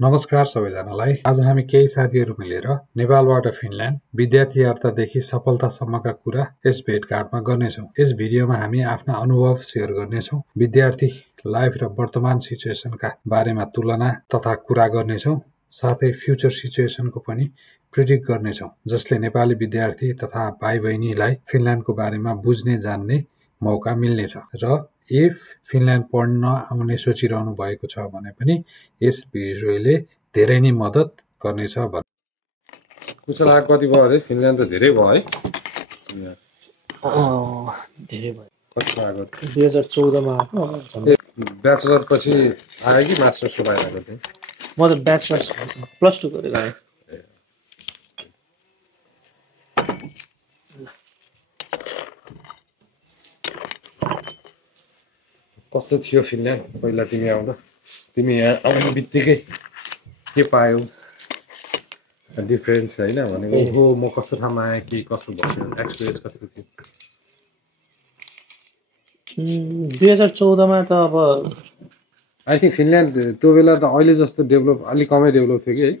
नमस्कार सबैजनालाई। आज हामी केही साथीहरू मिलेर नेपालबाट फिनल्यान्ड विद्यार्थी यात्रादेखि सफलतासम्मका कुरा यस भेटघाटमा गर्नेछौँ। यस भिडियोमा हामी आफ्ना अनुभव सेयर गर्नेछौँ। विद्यार्थी लाइफ र वर्तमान सिचुएसनका बारेमा तुलना तथा कुरा गर्नेछौँ। साथै फ्युचर सिचुएसनको पनि प्रिडिक्ट गर्नेछौँ, जसले नेपाली विद्यार्थी तथा भाइ बहिनीलाई फिनल्यान्डको बारेमा बुझ्ने जान्ने मौका मिल्नेछ र इफ फिनल्यान्ड पढ्न आउने सोचिरहनु भएको छ भने पनि यस भिडियोले धेरै नै मद्दत गर्नेछ। कुशल आएको कति भयो अरे? फिनल्यान्ड त धेरै भयो है? धेरै भयो। कति आएको? 2014 मा आएको। ब्याचलर पछि आयो कि मास्टर्सको लागि आएको थियो? म त ब्याचलर्स +2 गरेर आएँ। कस्तो थियो फिनल्यान्ड पहिला तिमी आउँदा? तिमी यहाँ आउने बित्तिकै के पायौ डिफरेन्स होइन भनेको? ओहो म कस्तो ठाउँमा आएँ कि कस्तो भयो, एक्सपिरियन्स कस्तो थियो? 2014 मा त अब आई थिङ्क फिनल्यान्ड त्यो बेला त अहिले जस्तो डेभलप अलिक कमै डेभलप थियो कि है?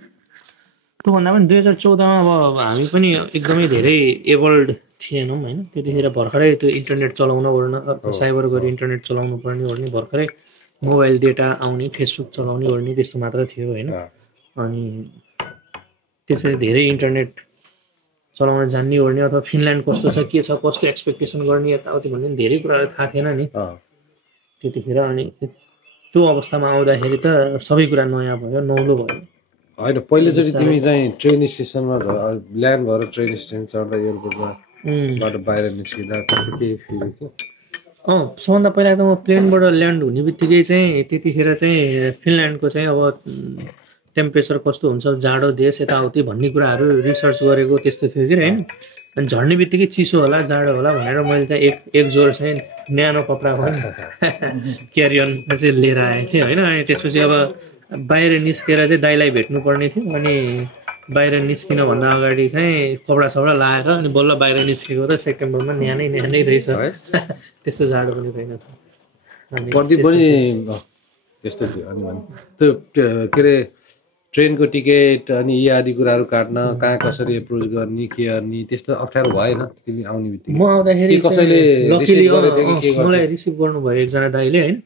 त्योभन्दा पनि 2014 मा अब हामी पनि एकदमै धेरै एबल्ड थिएनौँ होइन। त्यतिखेर भर्खरै त्यो इन्टरनेट चलाउन ओर्न साइबर गरी इन्टरनेट चलाउनु पर्ने ओर्ने भर्खरै मोबाइल डेटा आउने, फेसबुक चलाउने ओर्ने त्यस्तो मात्र थियो होइन। अनि त्यसरी धेरै इन्टरनेट चलाउन जान्ने ओर्ने अथवा फिनल्यान्ड कस्तो छ, के छ, कस्तो एक्सपेक्टेसन गर्ने यताउति भन्ने धेरै कुराहरू थाहा थिएन नि त्यतिखेर। अनि त्यो अवस्थामा आउँदाखेरि त सबै कुरा नयाँ भयो, नौलो भयो। होइन, पहिलोचोटि तिमी चाहिँ ट्रेन स्टेसनमा ल्यान्ड भएर ट्रेन स्टेसन चढ्दा एयरपोर्टमा बाहिर निस्किँदा के फिल थियो? सबभन्दा पहिला त म प्लेनबाट ल्यान्ड हुने बित्तिकै चाहिँ त्यतिखेर चाहिँ फिनल्यान्डको चाहिँ अब टेम्परेचर कस्तो हुन्छ, जाडो देश यताउति भन्ने कुराहरू रिसर्च गरेको त्यस्तो थियो कि होइन। अनि झर्ने बित्तिकै चिसो होला, जाडो होला भनेर मैले चाहिँ एक जोर चाहिँ न्यानो कपडा क्यारियनमा चाहिँ लिएर आएँ थिएँ होइन। अनि त्यसपछि अब बाहिर निस्केर चाहिँ दाइलाई भेट्नुपर्ने थियो। अनि बाहिर निस्किनभन्दा अगाडि चाहिँ कपडा सपडा लगाएर अनि बल्ल बाहिर निस्केको त सेप्टेम्बरमा न्यानै रहेछ। त्यस्तो जाडो पनि छैन। त्यस्तो थियो। अनि त्यो के अरे ट्रेनको टिकट अनि यी आदि कुराहरू काट्न कहाँ कसरी एप्रोच गर्ने के गर्ने त्यस्तो अप्ठ्यारो भएन तिमी आउने बित्तिकै? म आउँदाखेरि कसैले मलाई रिसिभ गर्नुभयो एकजना दाइले होइन।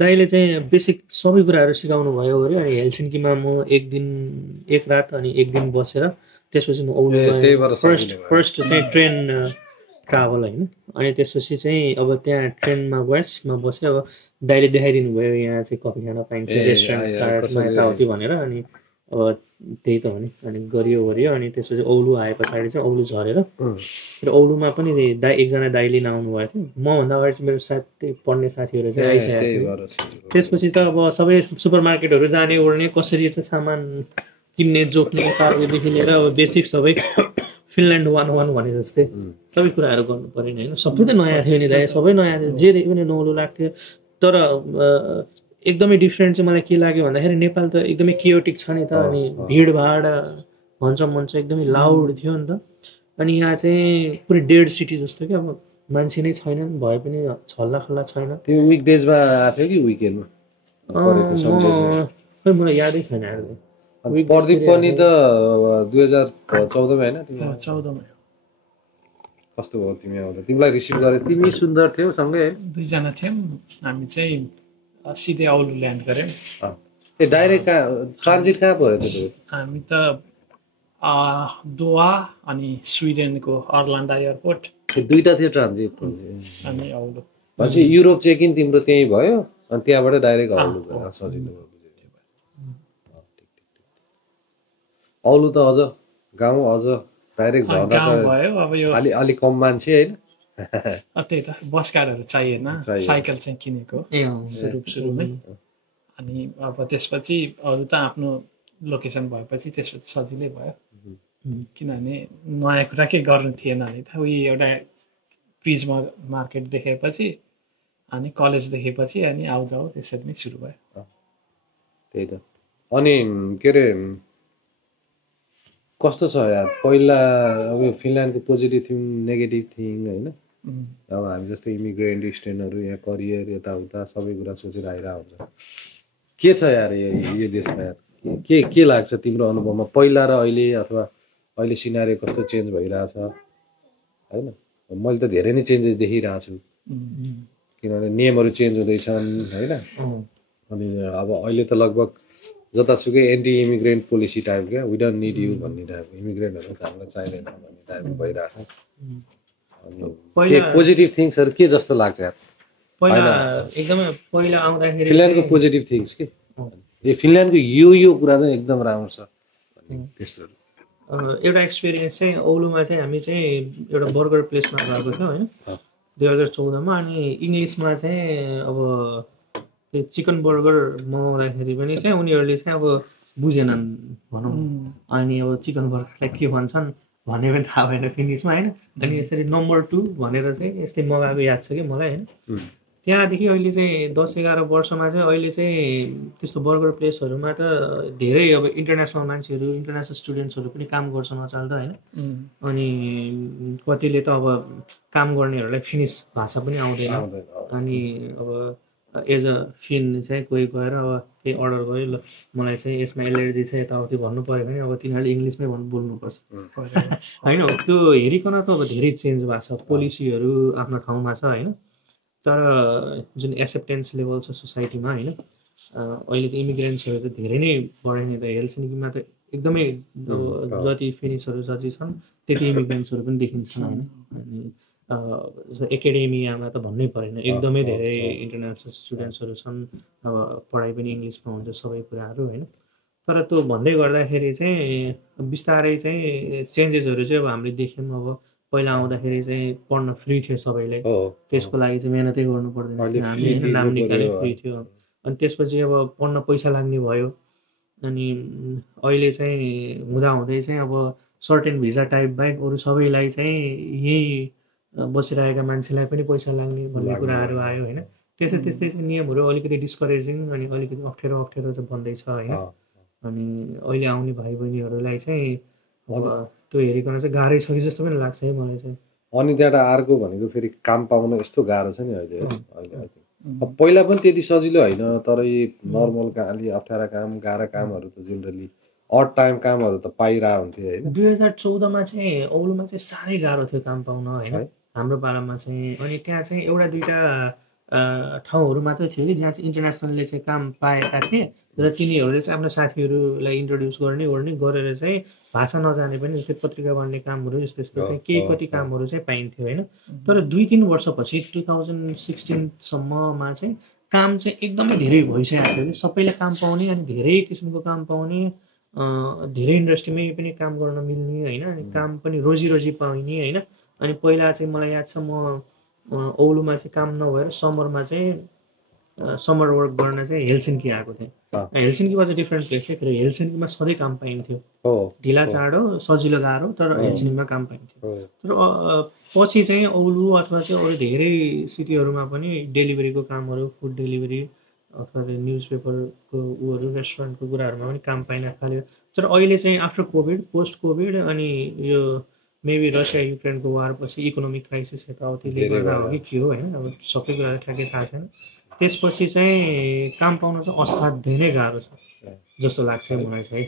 दाइले चाहिँ बेसिक सबै कुराहरू सिकाउनु भयो अरे। अनि हेलसिन्कीमा म एक रात अनि एक दिन बसेर त्यसपछि म औलो फर्स्ट चाहिँ ट्रेन ट्राभल होइन। अनि त्यसपछि चाहिँ अब त्यहाँ ट्रेनमा बसेँ। अब दाइले देखाइदिनु भयो यहाँ चाहिँ कफी खान पाइन्छ रेस्टुरेन्ट कार्डमा यताउति भनेर। अनि अब त्यही त हो नि। अनि गरियो अनि त्यसपछि औलु आए पछाडि चाहिँ औलु झरेर र औलुमा पनि एकजना दाइ लिन आउनु भएको थियो। मभन्दा अगाडि चाहिँ मेरो साथी पढ्ने साथीहरू चाहिँ आइसकेको थियो। त्यसपछि त अब सबै सुपर मार्केटहरू जाने ओर्ने, कसरी चाहिँ सामान किन्ने जोख्ने कार्यदेखि लिएर अब बेसिक सबै फिनल्यान्ड 101 भने जस्तै सबै कुराहरू गर्नु पऱ्यो नि होइन। सबै त नयाँ थियो नि दाइ, सबै नयाँ थियो, जे देख्यो पनि नौलो लाग्थ्यो। तर एकदमै डिफ्रेन्ट चाहिँ मलाई के लाग्यो भन्दाखेरि नेपाल त एकदमै केयोटिक छ नि त। अनि भिडभाड भन्छ एकदमै लाउड थियो नि त। अनि यहाँ चाहिँ पुरै डेड सिटी जस्तो कि अब मान्छे नै छैन, भए पनि हल्ला खल्ला छैन। त्यो विकडेजमा आएको थियो कि विकेन्डमा? मलाई यादै छैन। प्रदीप पनि त 2014 मा होइन? 14 मा। कस्तो भयो तिमी आउँदा? तिमीलाई रिसिभ गरे? तिमी सुन्दर थियौ सँगै? दुईजना थियौँ हामी चाहिँ सिधै औलु ल्यान्ड गऱ्यौँ। ए डाइरेक्ट ट्रान्जिट कहाँ पऱ्यो त्यो? हामी त दोहा अनि स्विडेनको अर्लान्डा एयरपोर्ट दुईटा थियो ट्रान्जिट। अनि औलु भनेपछि युरोप चेक इन तिम्रो त्यहीँ भयो अनि त्यहाँबाट डाइरेक्ट औलु गयो। सजिलो भयो। औलु त अझ गाउँ, अझ डाइरेक्ट झर्दा भयो। अब यो अलिक कम मान्छे होइन? त्यही त बस कारहरू चाहिएन, साइकल चाहिँ किनेको सुरुमै। अनि अब त्यसपछि अरू त आफ्नो लोकेसन भएपछि त्यसपछि सजिलै भयो। किनभने नयाँ कुरा के गर्नु थिएन नि त। उयो एउटा प्रिजमा मार्केट देखेपछि अनि कलेज देखेपछि अनि आउजाउ त्यसरी नै सुरु भयो। त्यही त। अनि के अरे कस्तो छ यार पहिला अब फिनल्यान्डको पोजिटिभ थिङ नेगेटिभ थिङ होइन? अब हामी जस्तो इमिग्रेन्ट स्टुडेन्टहरू यहाँ करियर यताउता सबै कुरा सोचेर आइरहेको हुन्छ। के छ यार यो देशमा यार? के लाग्छ तिम्रो अनुभवमा पहिला र अहिले अथवा अहिले सिनारियो कस्तो चेन्ज भइरहेछ होइन? मैले त धेरै नै चेन्जेस देखिरहेको छु किनभने नियमहरू चेन्ज हुँदैछन् होइन। अनि अब अहिले त लगभग जतासुकै एन्टी इमिग्रेन्ट पोलिसी टाइप क्या, वी डोन्ट निड यु भन्ने टाइप, इमिग्रेन्टहरू हामीलाई चाहिँदैन भन्ने टाइपको भइरहेको छ। अनि पोजिटिभ थिङ्सहरू के जस्तो लाग्छ यार? पहिला एकदमै पहिला आउँदाखेरि फिनल्यान्डको पोजिटिभ थिङ्स के फिनल्यान्डको यो कुरा चाहिँ एकदम राम्रो छ त्यस्तोहरू। एउटा एक्सपिरियन्स चाहिँ औलुमा चाहिँ हामी चाहिँ एउटा बर्गर प्लेसमा गएको थियौँ होइन 2014मा। अनि इङ्ग्लिसमा चाहिँ अब त्यो चिकन बर्गर मगाउँदाखेरि पनि चाहिँ उनीहरूले चाहिँ अब बुझेनन् भनौँ। अनि अब चिकन बर्गरलाई के भन्छन् भन्ने पनि थाहा भएन फिनिक्समा होइन। अनि यसरी नम्बर 2 भनेर चाहिँ यस्तै मगाएको याद छ कि मलाई होइन। त्यहाँदेखि अहिले चाहिँ 10-11 वर्षमा चाहिँ अहिले चाहिँ त्यस्तो बर्गर प्लेसहरूमा त धेरै अब इन्टरनेसनल मान्छेहरू इन्टरनेसनल स्टुडेन्ट्सहरू पनि काम गर्छन् अचाल्दा होइन। अनि कतिले त अब काम गर्नेहरूलाई फिनिस भाषा पनि आउँदैन। अनि अब एज अ फिन चाहिँ कोही गएर अब केही अर्डर गर्यो ल मलाई चाहिँ यसमा एलर्जी छ यताउति भन्नु पऱ्यो भने अब तिनीहरूले इङ्ग्लिसमै बोल्नुपर्छ होइन। त्यो हेरिकन त अब धेरै चेन्ज भएको छ, पोलिसीहरू आफ्नो ठाउँमा छ होइन। तर जुन एक्सेप्टेन्स लेभल छ सोसाइटीमा होइन अहिले त इमिग्रेन्ट्सहरू त धेरै नै बढ्यो नि त। हेलसिन्कीमा त एकदमै जति फिनिसहरू जति छन् त्यति इमिग्रेन्ट्सहरू पनि देखिन्छन् होइन। अनि एकाडेमियामा त भन्नै परेन, एकदमै धेरै इन्टरनेसनल स्टुडेन्ट्सहरू छन्। अब पढाइ पनि इङ्ग्लिसमा हुन्छ सबै कुराहरू होइन। तर त्यो भन्दै गर्दाखेरि चाहिँ बिस्तारै चाहिँ चेन्जेसहरू चाहिँ अब हामीले देख्यौँ। अब पहिला आउँदाखेरि चाहिँ पढ्न फ्री थियो सबैले, त्यसको लागि चाहिँ मेहनतै गर्नु पर्दैन, हामी नाम निकाले फ्री थियो। अनि त्यसपछि अब पढ्न पैसा लाग्ने भयो। अनि अहिले चाहिँ हुँदाहुँदै चाहिँ अब सर्टेन भिजा टाइप बाहेक अरू सबैलाई चाहिँ यही बसिरहेका मान्छेलाई पनि पैसा लाग्ने भन्ने कुराहरू आयो होइन। त्यस्तै त्यस्तै चाहिँ नियमहरू अलिकति डिस्करेजिङ अनि अलिकति अप्ठ्यारो चाहिँ बन्दैछ होइन। अनि अहिले आउने भाइ बहिनीहरूलाई चाहिँ अब त्यो हेरिकन चाहिँ गाह्रै छ कि जस्तो पनि लाग्छ है मलाई चाहिँ। अनि त्यहाँबाट अर्को भनेको फेरि काम पाउन यस्तो गाह्रो छ नि अहिले अब पहिला पनि त्यति सजिलो होइन। तर यी नर्मल अलि अप्ठ्यारा काम गाह्रो कामहरू त जेनरली अड टाइम कामहरू त पाइरहेको हुन्थ्यो होइन। 2014मा चाहिँ औलुमा चाहिँ साह्रै गाह्रो थियो काम पाउन होइन हाम्रो पालामा चाहिँ। अनि त्यहाँ चाहिँ एउटा दुईवटा ठाउँहरू मात्रै थियो कि जहाँ चाहिँ इन्टरनेसनलले चाहिँ काम पाएका थिए र तिनीहरूले चाहिँ आफ्नो साथीहरूलाई इन्ट्रोड्युस गर्ने गरेर चाहिँ भाषा नजाने पनि जस्तै पत्रिका बाँड्ने कामहरू यस्तो यस्तो चाहिँ केही कति कामहरू चाहिँ पाइन्थ्यो होइन। तर 2-3 वर्षपछि 2016सम्ममा चाहिँ काम चाहिँ एकदमै धेरै भइसकेको थियो कि सबैले काम पाउने अनि धेरै किसिमको काम पाउने, धेरै इन्डस्ट्रीमै पनि काम गर्न मिल्ने होइन। अनि काम पनि रोजी पाउने होइन। अनि पहिला चाहिँ मलाई याद छ म औलुमा चाहिँ काम नभएर समरमा चाहिँ समर वर्क गर्न चाहिँ हेलसिन्की आएको थिएँ। हेलसिन्की वाज अ डिफ्रेन्ट प्लेस है। तर हेलसिन्कीमा सधैँ काम पाइन्थ्यो, ढिला चाँडो सजिलो गाह्रो, तर हेलसिन्कीमा काम पाइन्थ्यो। तर पछि चाहिँ औलु अथवा चाहिँ अरू धेरै सिटीहरूमा पनि डेलिभरीको कामहरू, फुड डेलिभरी अथवा न्युज पेपरको उहरू रेस्टुरेन्टको कुराहरूमा पनि काम पाइन थाल्यो। तर अहिले चाहिँ आफ्टर कोभिड पोस्ट कोभिड अनि यो मेबी रसिया युक्रेनको वारपछि इकोनोमिक क्राइसिस यताउतिले गर्दा हो कि के हो होइन। अब सबै कुरा ठ्याक्कै थाहा छैन। त्यसपछि चाहिँ काम पाउन चाहिँ असाध्यै नै गाह्रो छ जस्तो लाग्छ मलाई चाहिँ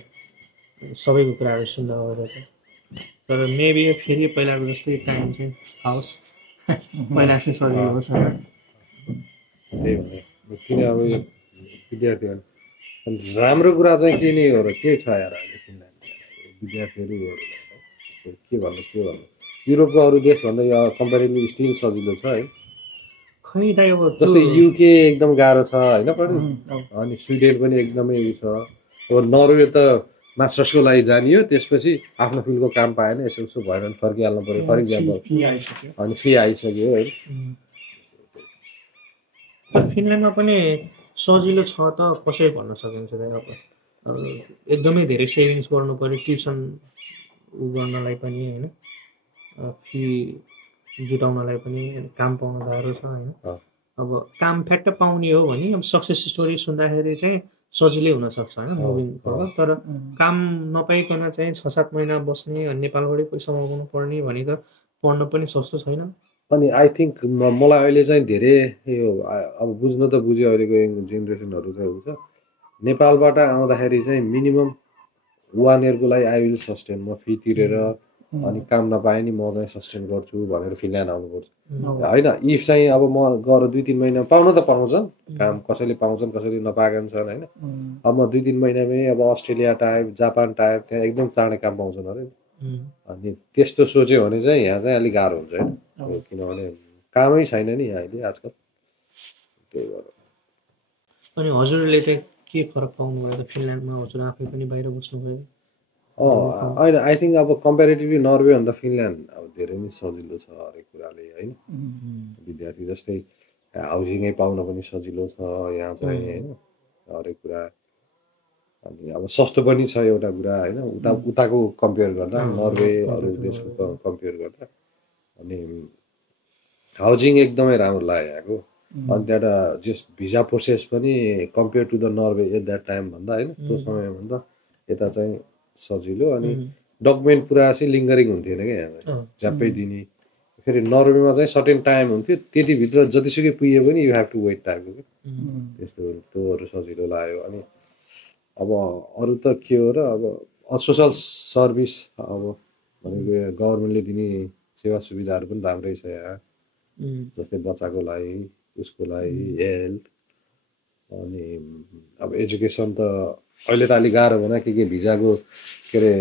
सबैको कुराहरू सुन्दा ओर्दा चाहिँ। तर मेबी फेरि पहिलाको जस्तै टाइम चाहिँ आओस्, पहिला चाहिँ सजिलो होस् होइन। त्यही भने किन अब यो विद्यार्थीहरू राम्रो कुरा चाहिँ के नै हो र के छ यार अहिले विद्यार्थीहरू के भन्नु युरोपको अरू देशभन्दा यो कम्पेरिभली स्टिल सजिलो छ है। खै दाइ अब जस्तै युके एकदम गाह्रो छ होइन पढ्नु। अनि स्विडेन पनि एकदमै उयो छ। अब नर्वे त मास्टर्सको लागि जानियो, त्यसपछि आफ्नो फिल्डको काम पाएन, यसो उसो भएन भने फर्किहाल्नु पऱ्यो फर इक्जाम्पल। अनि फी आइसक्यो है। फिनल्यान्डमा पनि सजिलो छ त कसै भन्न सकिन्छ दाइ। अब एकदमै धेरै सेभिङ्स गर्नु पऱ्यो ट्युसन गर्नलाई पनि होइन, फी जुटाउनलाई पनि, काम पाउन गाह्रो छ होइन। अब काम फ्याक्ट पाउने हो भने अब सक्सेस स्टोरी सुन्दाखेरि चाहिँ सजिलै हुनसक्छ होइन मुभिङ फरवर्ड। तर काम नपाइकन चाहिँ 6-7 महिना बस्ने अनि नेपालबाटै पैसा मगाउनु पर्ने भने त पढ्न पनि सस्तो छैन। अनि आई थिङ्क मलाई अहिले चाहिँ धेरै यो अब बुझ्न त बुझ्यो अहिलेको जेनेरेसनहरू चाहिँ हुन्छ नेपालबाट आउँदाखेरि चाहिँ मिनिमम 1 इयरको लागि आई विल सस्टेन, म फी तिरेर अनि काम नपाए नि म चाहिँ सस्टेन गर्छु भनेर फिनल्यान्ड आउनुपर्छ होइन। इफ चाहिँ अब म गएर 2-3 महिना पाउन त पाउँछन् काम, कसैले पाउँछन् कसैले नपाएका छन् होइन। अब म 2-3 महिनामै अब अस्ट्रेलिया टाइप जापान टाइप त्यहाँ एकदम चाँडै काम पाउँछन् अरे। अनि त्यस्तो सोच्यो भने चाहिँ यहाँ चाहिँ अलिक गाह्रो हुन्छ होइन, किनभने कामै छैन नि अहिले आजकल, त्यही भएर। अनि हजुरले चाहिँ के फरक पाउनुभयो त फिनल्यान्डमा? हजुर आफै पनि बाहिर बस्नुभयो। होइन, आई थिङ्क अब कम्पेरिटिभली नर्वेभन्दा फिनल्यान्ड अब धेरै नै सजिलो छ हरेक कुराले होइन। विद्यार्थी जस्तै हाउसिङै पाउन पनि सजिलो छ यहाँ चाहिँ होइन, हरेक कुरा। अनि अब सस्तो पनि छ एउटा कुरा होइन, उताको कम्पेयर गर्दा नर्वे अरू देशको कम्पेयर गर्दा। अनि हाउसिङ एकदमै राम्रो लाग्यो यहाँको। अनि त्यहाँबाट जस भिजा प्रोसेस पनि compare to the Norway at that time भन्दा होइन, त्यो समयभन्दा यता चाहिँ सजिलो। अनि डकुमेन्ट पुरा चाहिँ लिङ्गरिङ हुन्थेन क्या यहाँ, झ्याप्पै दिने। फेरि नर्वेमा चाहिँ सर्टेन टाइम हुन्थ्यो, त्यतिभित्र जतिसुकै पुगे पनि यु हेभ टु वेट टाइमको क्या, त्यस्तो त्योहरू सजिलो लाग्यो। अनि अब अरू त के हो र, अब सोसल सर्भिस अब भनेको गभर्मेन्टले दिने सेवा सुविधाहरू पनि राम्रै छ यहाँ, जस्तै बच्चाको लागि उसको लागि हेल्थ। अनि अब एजुकेसन त अहिले त अलिक गाह्रो भएन, के भिजाको के अरे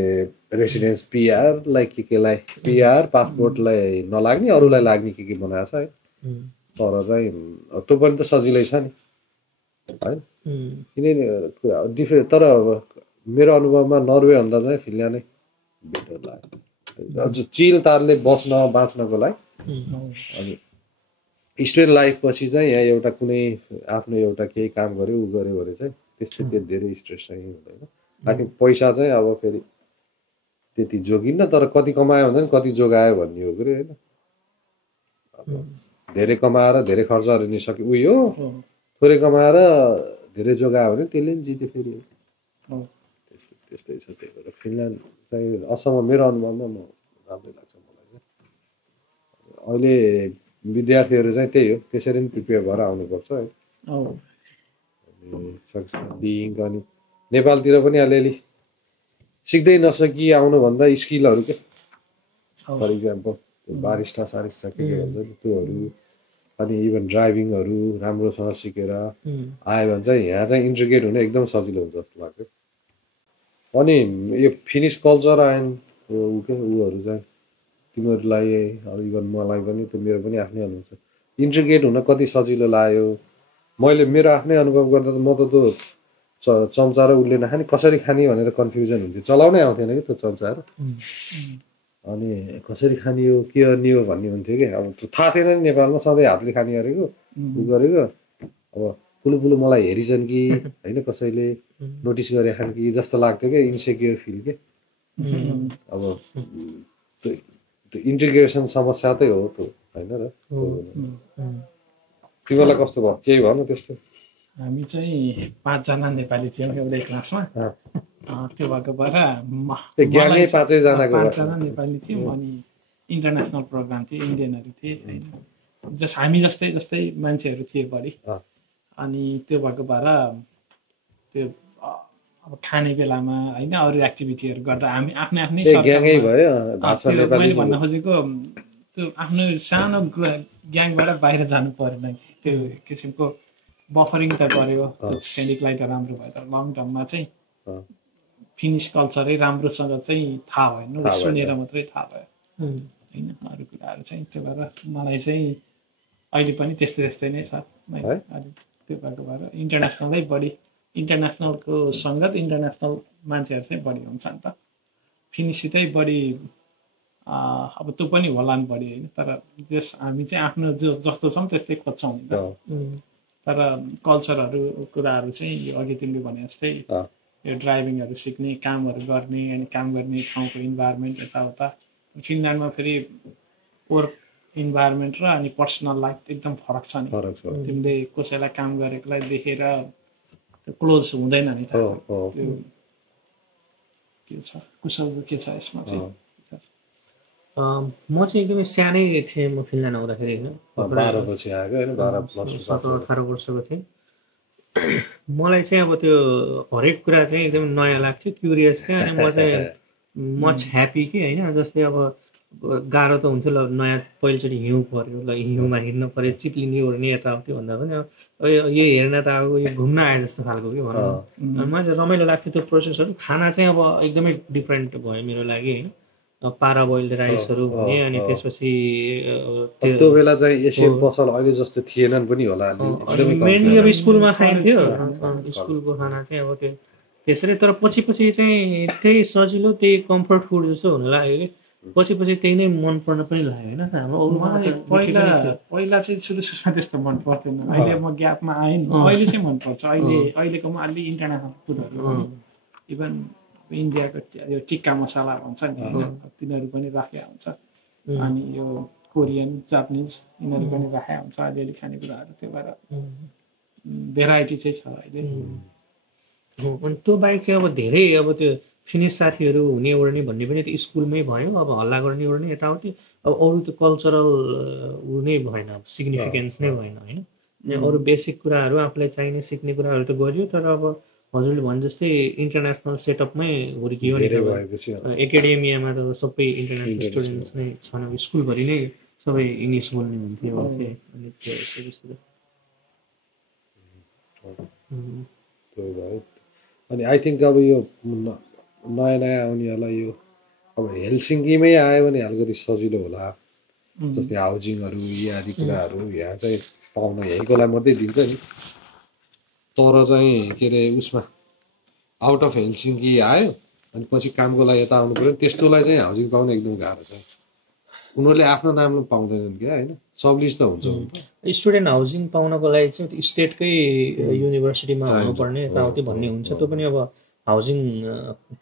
रेसिडेन्स पिआरलाई केलाई पिआर पासपोर्टलाई नलाग्ने अरूलाई लाग्ने के बनाएको छ है। तर चाहिँ त्यो पनि त सजिलै छ नि है, किनभने डिफ्रेन्ट। तर मेरो अनुभवमा नर्वेभन्दा चाहिँ फिनल्यान्डै बेटर लाग्यो, चिल तारले बस्न बाँच्नको लागि। अनि स्टुडेन्ट लाइफ पछि चाहिँ यहाँ एउटा कुनै आफ्नो एउटा केही काम गऱ्यो ऊ गऱ्यो भने चाहिँ त्यस्तो धेरै स्ट्रेस चाहिँ हुँदैन। आई थिङ्क पैसा चाहिँ अब फेरि त्यति जोगिन्न, तर कति कमायो भने कति जोगायो भन्ने हो कि होइन। धेरै कमाएर धेरै खर्चहरू नि सक्यो उयो हो, थोरै कमाएर धेरै जोगायो भने त्यसले पनि जित्यो फेरि। त्यस्तै छ। त्यही भएर फिनल्यान्ड चाहिँ असम्म मेरो अनुभवमा म राम्रै लाग्छ मलाई चाहिँ। अहिले विद्यार्थीहरू चाहिँ त्यही हो, त्यसरी पनि प्रिपेयर भएर आउनुपर्छ है। अनि नेपालतिर पनि अलिअलि सिक्दै नसकी आउनुभन्दा स्किलहरू के, फर इक्जाम्पल बारिस्टा सारिस्टा के भन्छ नि त्योहरू, अनि इभन ड्राइभिङहरू राम्रोसँग सिकेर आयो भने चाहिँ यहाँ चाहिँ इन्टिग्रेट हुन एकदम सजिलो हुन्छ जस्तो लाग्यो। अनि यो फिनिस कल्चर एन्ड ऊहरू चाहिँ तिमीहरूलाई अब इभन मलाई पनि त्यो मेरो पनि आफ्नै अनुभव छ, इन्टिग्रेट हुन कति सजिलो लाग्यो। मैले मेरो आफ्नै अनुभव गर्दा त म त त्यो चम्चा र उसले नखाने कसरी खाने भनेर कन्फ्युजन हुन्थ्यो, चलाउनै आउँथेन कि त्यो चम्चाहरू। अनि कसरी खाने हो के गर्ने हो भन्ने हुन्थ्यो कि, अब त्यो थाहा थिएन नि नेपालमा सधैँ हातले खाने गरेको उ गरेको। अब पुलु पुलु मलाई हेरिछन् कि होइन कसैले नोटिस गरे खान् कि जस्तो लाग्थ्यो क्या, इन्सेक्योर फिल के। अब त्यो इन्टिग्रेसन समस्या चाहिँ हो त्यो होइन र। तिमीलाई कस्तो भयो, केही भएन त्यस्तो? हामी चाहिँ 5 जना नेपाली थियौँ एउटै क्लासमा, त्यो भएको भएर 5 जना नेपाली थियौँ। अनि इन्टरनेसनल प्रोग्राम थियो, इन्डियनहरू थिए होइन, जस्ट हामी जस्तै मान्छेहरू थिए बढी। अनि त्यो भएको भएर त्यो अब खाने बेलामा होइन अरू एक्टिभिटीहरू गर्दा हामी आफ्नै मैले भन्न खोजेको त्यो आफ्नो सानो ग्याङबाट बाहिर जानु परेन, त्यो किसिमको बफरिङ त गर्यो सैनिकलाई त राम्रो भयो। तर लङ टर्ममा चाहिँ फिनिस कल्चरै राम्रोसँग चाहिँ थाहा भएन, सुनेर मात्रै थाहा भयो होइन अरू कुराहरू चाहिँ। त्यो भएर मलाई चाहिँ अहिले पनि त्यस्तै नै छ। त्यो भएको भएर इन्टरनेसनलै बढी, इन्टरनेसनलको सङ्गत इन्टरनेसनल मान्छेहरू चाहिँ बढी हुन्छ नि त। फिनिससितै बढी अब त्यो पनि होला नि बढी होइन, तर जस हामी चाहिँ आफ्नो जस्तो छौँ त्यस्तै खोज्छौँ नि त। तर कल्चरहरू कुराहरू चाहिँ अघि तिमीले भने जस्तै यो ड्राइभिङहरू सिक्ने, कामहरू गर्ने, अनि काम गर्ने ठाउँको इन्भाइरोमेन्ट यताउता। फिनल्यान्डमा फेरि वर्क इन्भाइरोमेन्ट र अनि पर्सनल लाइफ एकदम फरक छ नि। तिमीले कसैलाई काम गरेकोलाई देखेर त्यो क्लोज हुँदैन नि त। त्यो के छ कुशलको के छ यसमा चाहिँ? म चाहिँ एकदमै सानै थिएँ म फिनल्यान्ड आउँदाखेरि होइन, 12 पछि आएको होइन, 12 प्लस 17-18 वर्षको थिएँ। मलाई चाहिँ अब त्यो हरेक कुरा चाहिँ एकदम नयाँ लाग्थ्यो, क्युरियस थियो, अनि म चाहिँ मच ह्याप्पी कि होइन। जस्तै अब गाह्रो त हुन्थ्यो, ल नयाँ पहिलोचोटि हिउँ पऱ्यो, ल हिउँमा हिँड्नु पऱ्यो, चिप्लिने ओर्ने यताउति भन्दा पनि अब यो हेर्न त अब यो घुम्न आए जस्तो खालको कि भनौँ। अनि मलाई चाहिँ रमाइलो लाग्थ्यो त्यो प्रोसेसहरू। खाना चाहिँ अब एकदमै डिफ्रेन्ट भयो मेरो लागि होइन। पारा बोइल्ड राइसहरू हुने, अनि त्यसपछि त्यो बेला चाहिँ एसियन पसल अहिले जस्तो थिएनन् पनि होला। मेनली अब स्कुलमा खाइन्थ्यो, स्कुलको खाना चाहिँ अब त्यो त्यसरी। तर पछि चाहिँ त्यही सजिलो, त्यही कम्फर्ट फुड जस्तो हुन लाग्यो कि पछि त्यही नै मन पर्न पनि लाग्यो होइन। हाम्रो पहिला चाहिँ सुरुमा त्यस्तो मन पर्थेन, अहिले म ग्यापमा आएँ नि, अहिले चाहिँ मनपर्छ। अहिलेको म अलि इन्टरनेसनल फुडहरू, इभन इन्डियाको यो टिक्का मसला भन्छ नि होइन, तिनीहरू पनि राखेको हुन्छ। अनि यो कोरियन, जापानिज यिनीहरू पनि राखेको हुन्छ अलिअलि खानेकुराहरू। त्यो भएर भेराइटी चाहिँ छ अहिले। अनि त्यो बाहेक चाहिँ अब धेरै अब त्यो फिनिस साथीहरू हुने ओर्ने भन्ने पनि त्यो स्कुलमै भयो। अब हल्ला गर्ने ओर्ने यताउति, अब अरू त्यो कल्चरल ऊ नै भएन, सिग्निफिकेन्स नै भएन होइन। अरू बेसिक कुराहरू आफूलाई चाहिने सिक्ने कुराहरू त गरियो, तर अब हजुरले भने जस्तै इन्टरनेसनल सेटअपमै हुर्कियो नि। एकाडेमियामा त सबै इन्टरनेसनल स्टुडेन्ट्स नै छन्, स्कुलभरि नै सबै इङ्ग्लिस बोल्ने हुन्थ्यो। अनि आई थिङ्क अब यो नयाँ आउनेहरूलाई यो अब हेलसिङ्कीमै आयो भने अलिकति सजिलो होला। जस्तै हाउजिङहरू यी आदि कुराहरू यहाँ चाहिँ पाउन यहीँकोलाई मात्रै दिन्छ नि। तर चाहिँ के अरे उसमा आउट अफ हेलसिङ्की आयो अनि पछि कामको लागि यता आउनु पऱ्यो, त्यस्तोलाई चाहिँ हाउजिङ पाउन एकदम गाह्रो छ। उनीहरूले आफ्नो नाममा पाउँदैनन् क्या होइन, सबलिज त हुन्छ। स्टुडेन्ट हाउसिङ पाउनको लागि चाहिँ स्टेटकै युनिभर्सिटीमा हुनुपर्ने यताउति भन्ने हुन्छ। त्यो पनि अब हाउसिङ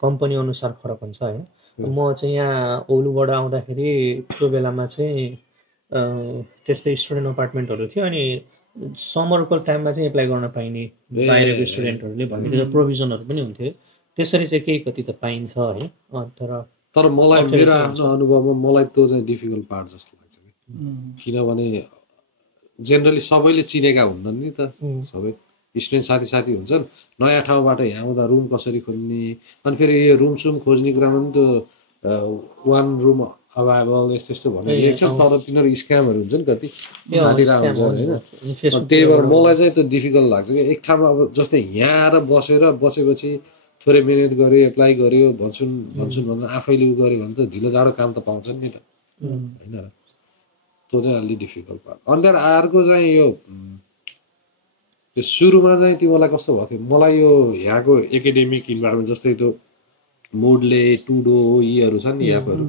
कम्पनी अनुसार फरक हुन्छ होइन। म चाहिँ यहाँ ओलुबाट आउँदाखेरि त्यो बेलामा चाहिँ त्यस्तै स्टुडेन्ट अपार्टमेन्टहरू थियो, अनि समरको टाइममा चाहिँ एप्लाई गर्न पाइने बाहिरको स्टुडेन्टहरूले भन्ने त्यो प्रोभिजनहरू पनि हुन्थ्यो। त्यसरी चाहिँ केही कति त पाइन्छ है। तर मलाई मेरो आफ्नो अनुभवमा मलाई त्यो चाहिँ डिफिकल्ट पार्ट जस्तो लाग्छ कि, किनभने जेनरली सबैले चिनेका हुन्नन् नि त, सबै स्टुडेन्ट साथी हुन्छन्। नयाँ ठाउँबाट यहाँ आउँदा रुम कसरी खोज्ने, अनि फेरि यो रुम सुम खोज्ने कुरामा पनि त्यो वान रुम अभाइलेबल यस्तो भनेर लेख्छ, तर तिनीहरू स्क्यामहरू हुन्छ नि कति हालिरहेको हुन्छ होइन। त्यही भएर मलाई चाहिँ त्यो डिफिकल्ट लाग्छ कि एक ठाउँमा अब जस्तै यहाँ आएर बसेपछि थोरै मिहिनेत गऱ्यो, एप्लाई गऱ्यो भन्छन् भन्दा आफैले उ गऱ्यो भने त ढिलो जाडो काम त पाउँछन् नि त होइन र। त्यो चाहिँ अलि डिफिकल्ट पार्ट। अनि त्यहाँबाट अर्को चाहिँ यो सुरुमा चाहिँ तिमीलाई कस्तो भएको थियो? मलाई यो यहाँको एकाडेमिक इन्भाइरोमेन्ट जस्तै त्यो मोडले टुडो यीहरू छन् नि एपहरू,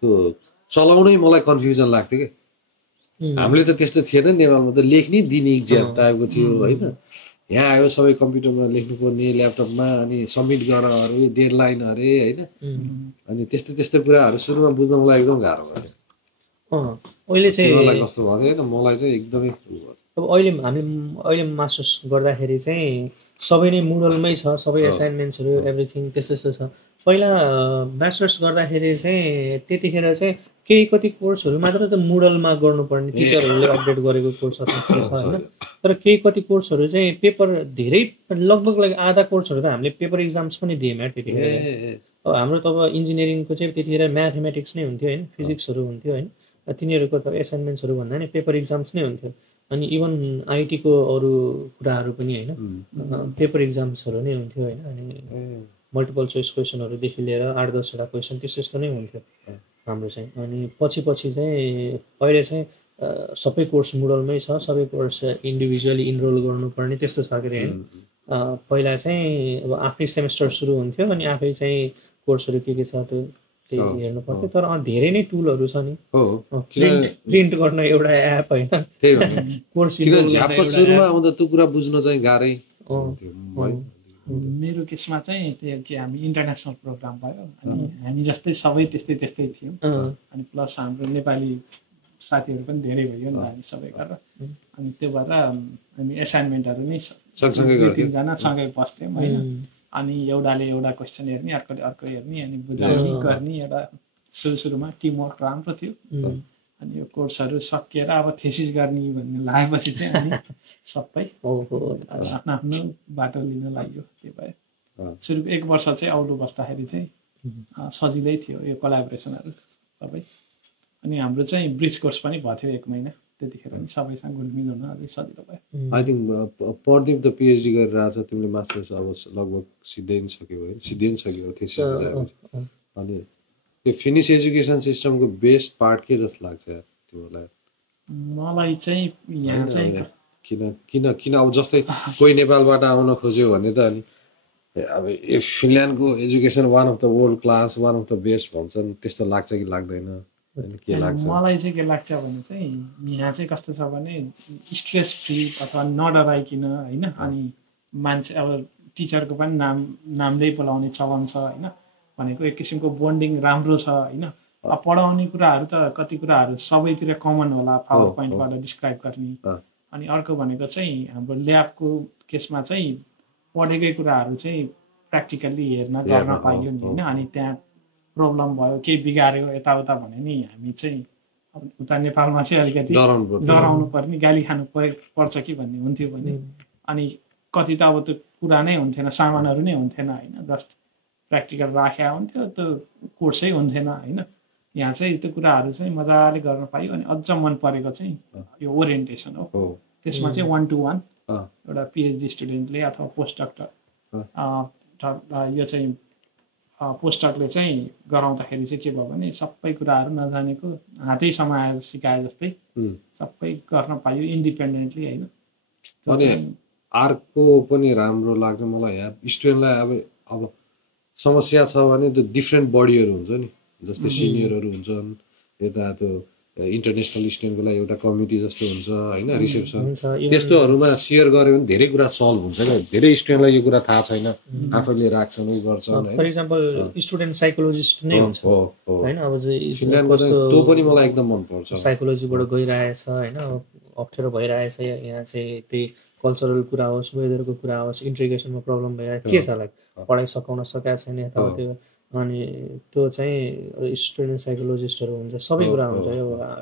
त्यो चलाउनै मलाई कन्फ्युजन लाग्थ्यो कि। हामीले त त्यस्तो थिएन नेपालमा, त लेख्ने दिने इक्जाम टाइपको थियो होइन। यहाँ आयो सबै कम्प्युटरमा लेख्नुपर्ने, ल्यापटपमा, अनि सब्मिट गर अरे डेडलाइन अरे होइन। अनि त्यस्तो कुराहरू सुरुमा बुझ्न मलाई एकदम गाह्रो भयो। अहिले चाहिँ मलाई कस्तो भएको थियो होइन, मलाई चाहिँ एकदमै अब अहिले मास्टर्स गर्दाखेरि चाहिँ सबै नै मुडलमै छ, सबै एसाइनमेन्ट्सहरू एभ्रिथिङ त्यस्तो छ। पहिला ब्याचलर्स गर्दाखेरि चाहिँ त्यतिखेर चाहिँ केही कति कोर्सहरू मात्र त मुडलमा गर्नुपर्ने, टिचरहरूले अपडेट गरेको कोर्सहरू छ होइन। तर केही कति कोर्सहरू चाहिँ पेपर धेरै, लगभग आधा कोर्सहरू त हामीले पेपर इक्जाम्स पनि दियौँ यार त्यतिखेर। अब हाम्रो त अब इन्जिनियरिङको चाहिँ त्यतिखेर म्याथमेटिक्स नै हुन्थ्यो होइन, फिजिक्सहरू हुन्थ्यो होइन। तिनीहरूको त एसाइनमेन्ट्सहरू भन्दा नि पेपर इक्जाम्स नै हुन्थ्यो। अनि इभन आइटीको अरू कुराहरू पनि होइन पेपर इक्जाम्सहरू नै हुन्थ्यो होइन। अनि मल्टिपल चोइस क्वेसनहरूदेखि लिएर 8-10वटा क्वेसन त्यस्तो नै हुन्थ्यो हाम्रो चाहिँ। अनि पछि चाहिँ अहिले चाहिँ सबै कोर्स मुडलमै छ, सबै कोर्स इन्डिभिजुअली इनरोल गर्नुपर्ने त्यस्तो छ के अरे होइन। पहिला चाहिँ अब आफै सेमेस्टर सुरु हुन्थ्यो, अनि आफै चाहिँ कोर्सहरू के छ त्यो त्यही हेर्नु पर्थ्यो। तर धेरै नै टुलहरू छ नि, प्रिन्ट गर्न एउटा एप होइन, कोर्स सुरुमा आउँदा त्यो कुरा बुझ्न चाहिँ गाह्रै। मेरो केसमा चाहिँ त्यो के हामी इन्टरनेसनल प्रोग्राम भयो, अनि हामी जस्तै सबै त्यस्तै थियौँ। अनि प्लस हाम्रो नेपाली साथीहरू पनि धेरै भयो नि त हामी सबै गरेर। अनि त्यो भएर हामी एसाइनमेन्टहरू नै 2-3जना सँगै बस्थ्यौँ होइन। अनि एउटाले एउटा क्वेसन हेर्ने, अर्कोले अर्को हेर्ने, अनि बुझाउने गर्ने एउटा सुरुमा टिमवर्क राम्रो थियो। अनि यो कोर्सहरू सकिएर अब थेसिस गर्ने भन्ने लागेपछि चाहिँ अनि सबै आफ्नो आफ्नो बाटो लिन लाग्यो। त्यही भएर सुरु 1 वर्ष चाहिँ औलो बस्दाखेरि चाहिँ सजिलै थियो यो कोलाबोरेसनहरू सबै। अनि हाम्रो चाहिँ ब्रिज कोर्स पनि भएको थियो 1 महिना, त्यतिखेर पनि सबैसँग घुलमिल हुन अलिक सजिलो भयो। आई थिङ्क प्रदीप त पिएचडी गरेर आएको छ, तिमीले मास्टर्स अब लगभग सिद्धिन सक्यो थेसिस। अनि यो फिनिस एजुकेसन सिस्टमको बेस्ट पार्ट के जस्तो लाग्छ तिमीलाई? मलाई चाहिँ यहाँ चाहिँ किन अब जस्तै कोही नेपालबाट आउन खोज्यो भने त अनि अब यो फिनल्यान्डको education one of the world class, one of the best भन्छन्, त्यस्तो लाग्छ कि लाग्दैन? के लाग्छ? मलाई चाहिँ के लाग्छ भने चाहिँ यहाँ चाहिँ कस्तो छ भने स्ट्रेस फ्री अथवा नडराइकन होइन, अनि मान्छे अब टिचरको पनि नामले बोलाउने चलन छ होइन, भनेको एक किसिमको बोन्डिङ राम्रो छ होइन। अब पढाउने कुराहरू त कति कुराहरू सबैतिर कमन होला, पावर पोइन्टबाट डिस्क्राइब गर्ने। अनि अर्को भनेको चाहिँ हाम्रो ल्याबको केसमा चाहिँ पढेकै कुराहरू चाहिँ प्र्याक्टिकल्ली गर्न पाइयो नि होइन। अनि त्यहाँ प्रब्लम भयो, केही बिगाऱ्यो यताउता भने नि हामी चाहिँ उता नेपालमा चाहिँ अलिकति डराउनु पर्ने, गाली खानु पर्छ कि भन्ने हुन्थ्यो भने। अनि कति त अब त्यो कुरा नै हुन्थेन, सामानहरू नै हुन्थेन होइन, जस्ट प्र्याक्टिकल राखेको हुन्थ्यो, त्यो कोर्सै हुन्थेन होइन। यहाँ चाहिँ त्यो कुराहरू चाहिँ मजाले गर्न पाइयो। अनि अझ मन परेको चाहिँ यो ओरिएन्टेसन हो, त्यसमा चाहिँ 1 to 1 एउटा पिएचडी स्टुडेन्टले अथवा पोस्टडक्टर यो चाहिँ पोस्टडकले चाहिँ गराउँदाखेरि चाहिँ के भयो भने सबै कुराहरू नजानेको हातै समाएर सिकाए जस्तै सबै गर्न पाइयो इन्डिपेन्डेन्टली होइन। अनि अर्को पनि राम्रो लाग्छ मलाई यार, स्टुडेन्टलाई अब समस्या छ भने त्यो डिफ्रेन्ट बडीहरू हुन्छ नि, जस्तै सिनियरहरू हुन्छन्, यता त्यो इन्टरनेसनल स्टुडेन्टको लागि एउटा कमिटी जस्तो हुन्छ होइन, रिसेप्सन, त्यस्तोहरूमा सेयर गऱ्यो भने धेरै कुरा सल्भ हुन्छ क्या। धेरै स्टुडेन्टलाई यो कुरा थाहा छैन, आफैले राख्छन् उ गर्छन्। फर इक्जाम्पल स्टुडेन्ट साइकोलोजिस्ट नै हुन्छ होइन, अब त्यो पनि मलाई एकदम मनपर्छ। साइकोलोजीबाट गइरहेछ होइन, अप्ठ्यारो भइरहेछ यहाँ चाहिँ, त्यही कल्चरल कुरा होस्, वेदरको कुरा होस्, इन्टिग्रेसनमा प्रब्लम भइरहेको के छ होला, पढाइ सकाउन सकेको छैन यताउति। अनि त्यो चाहिँ स्टुडेन्ट साइकोलोजिस्टहरू हुन्छ, सबै कुरा हुन्छ।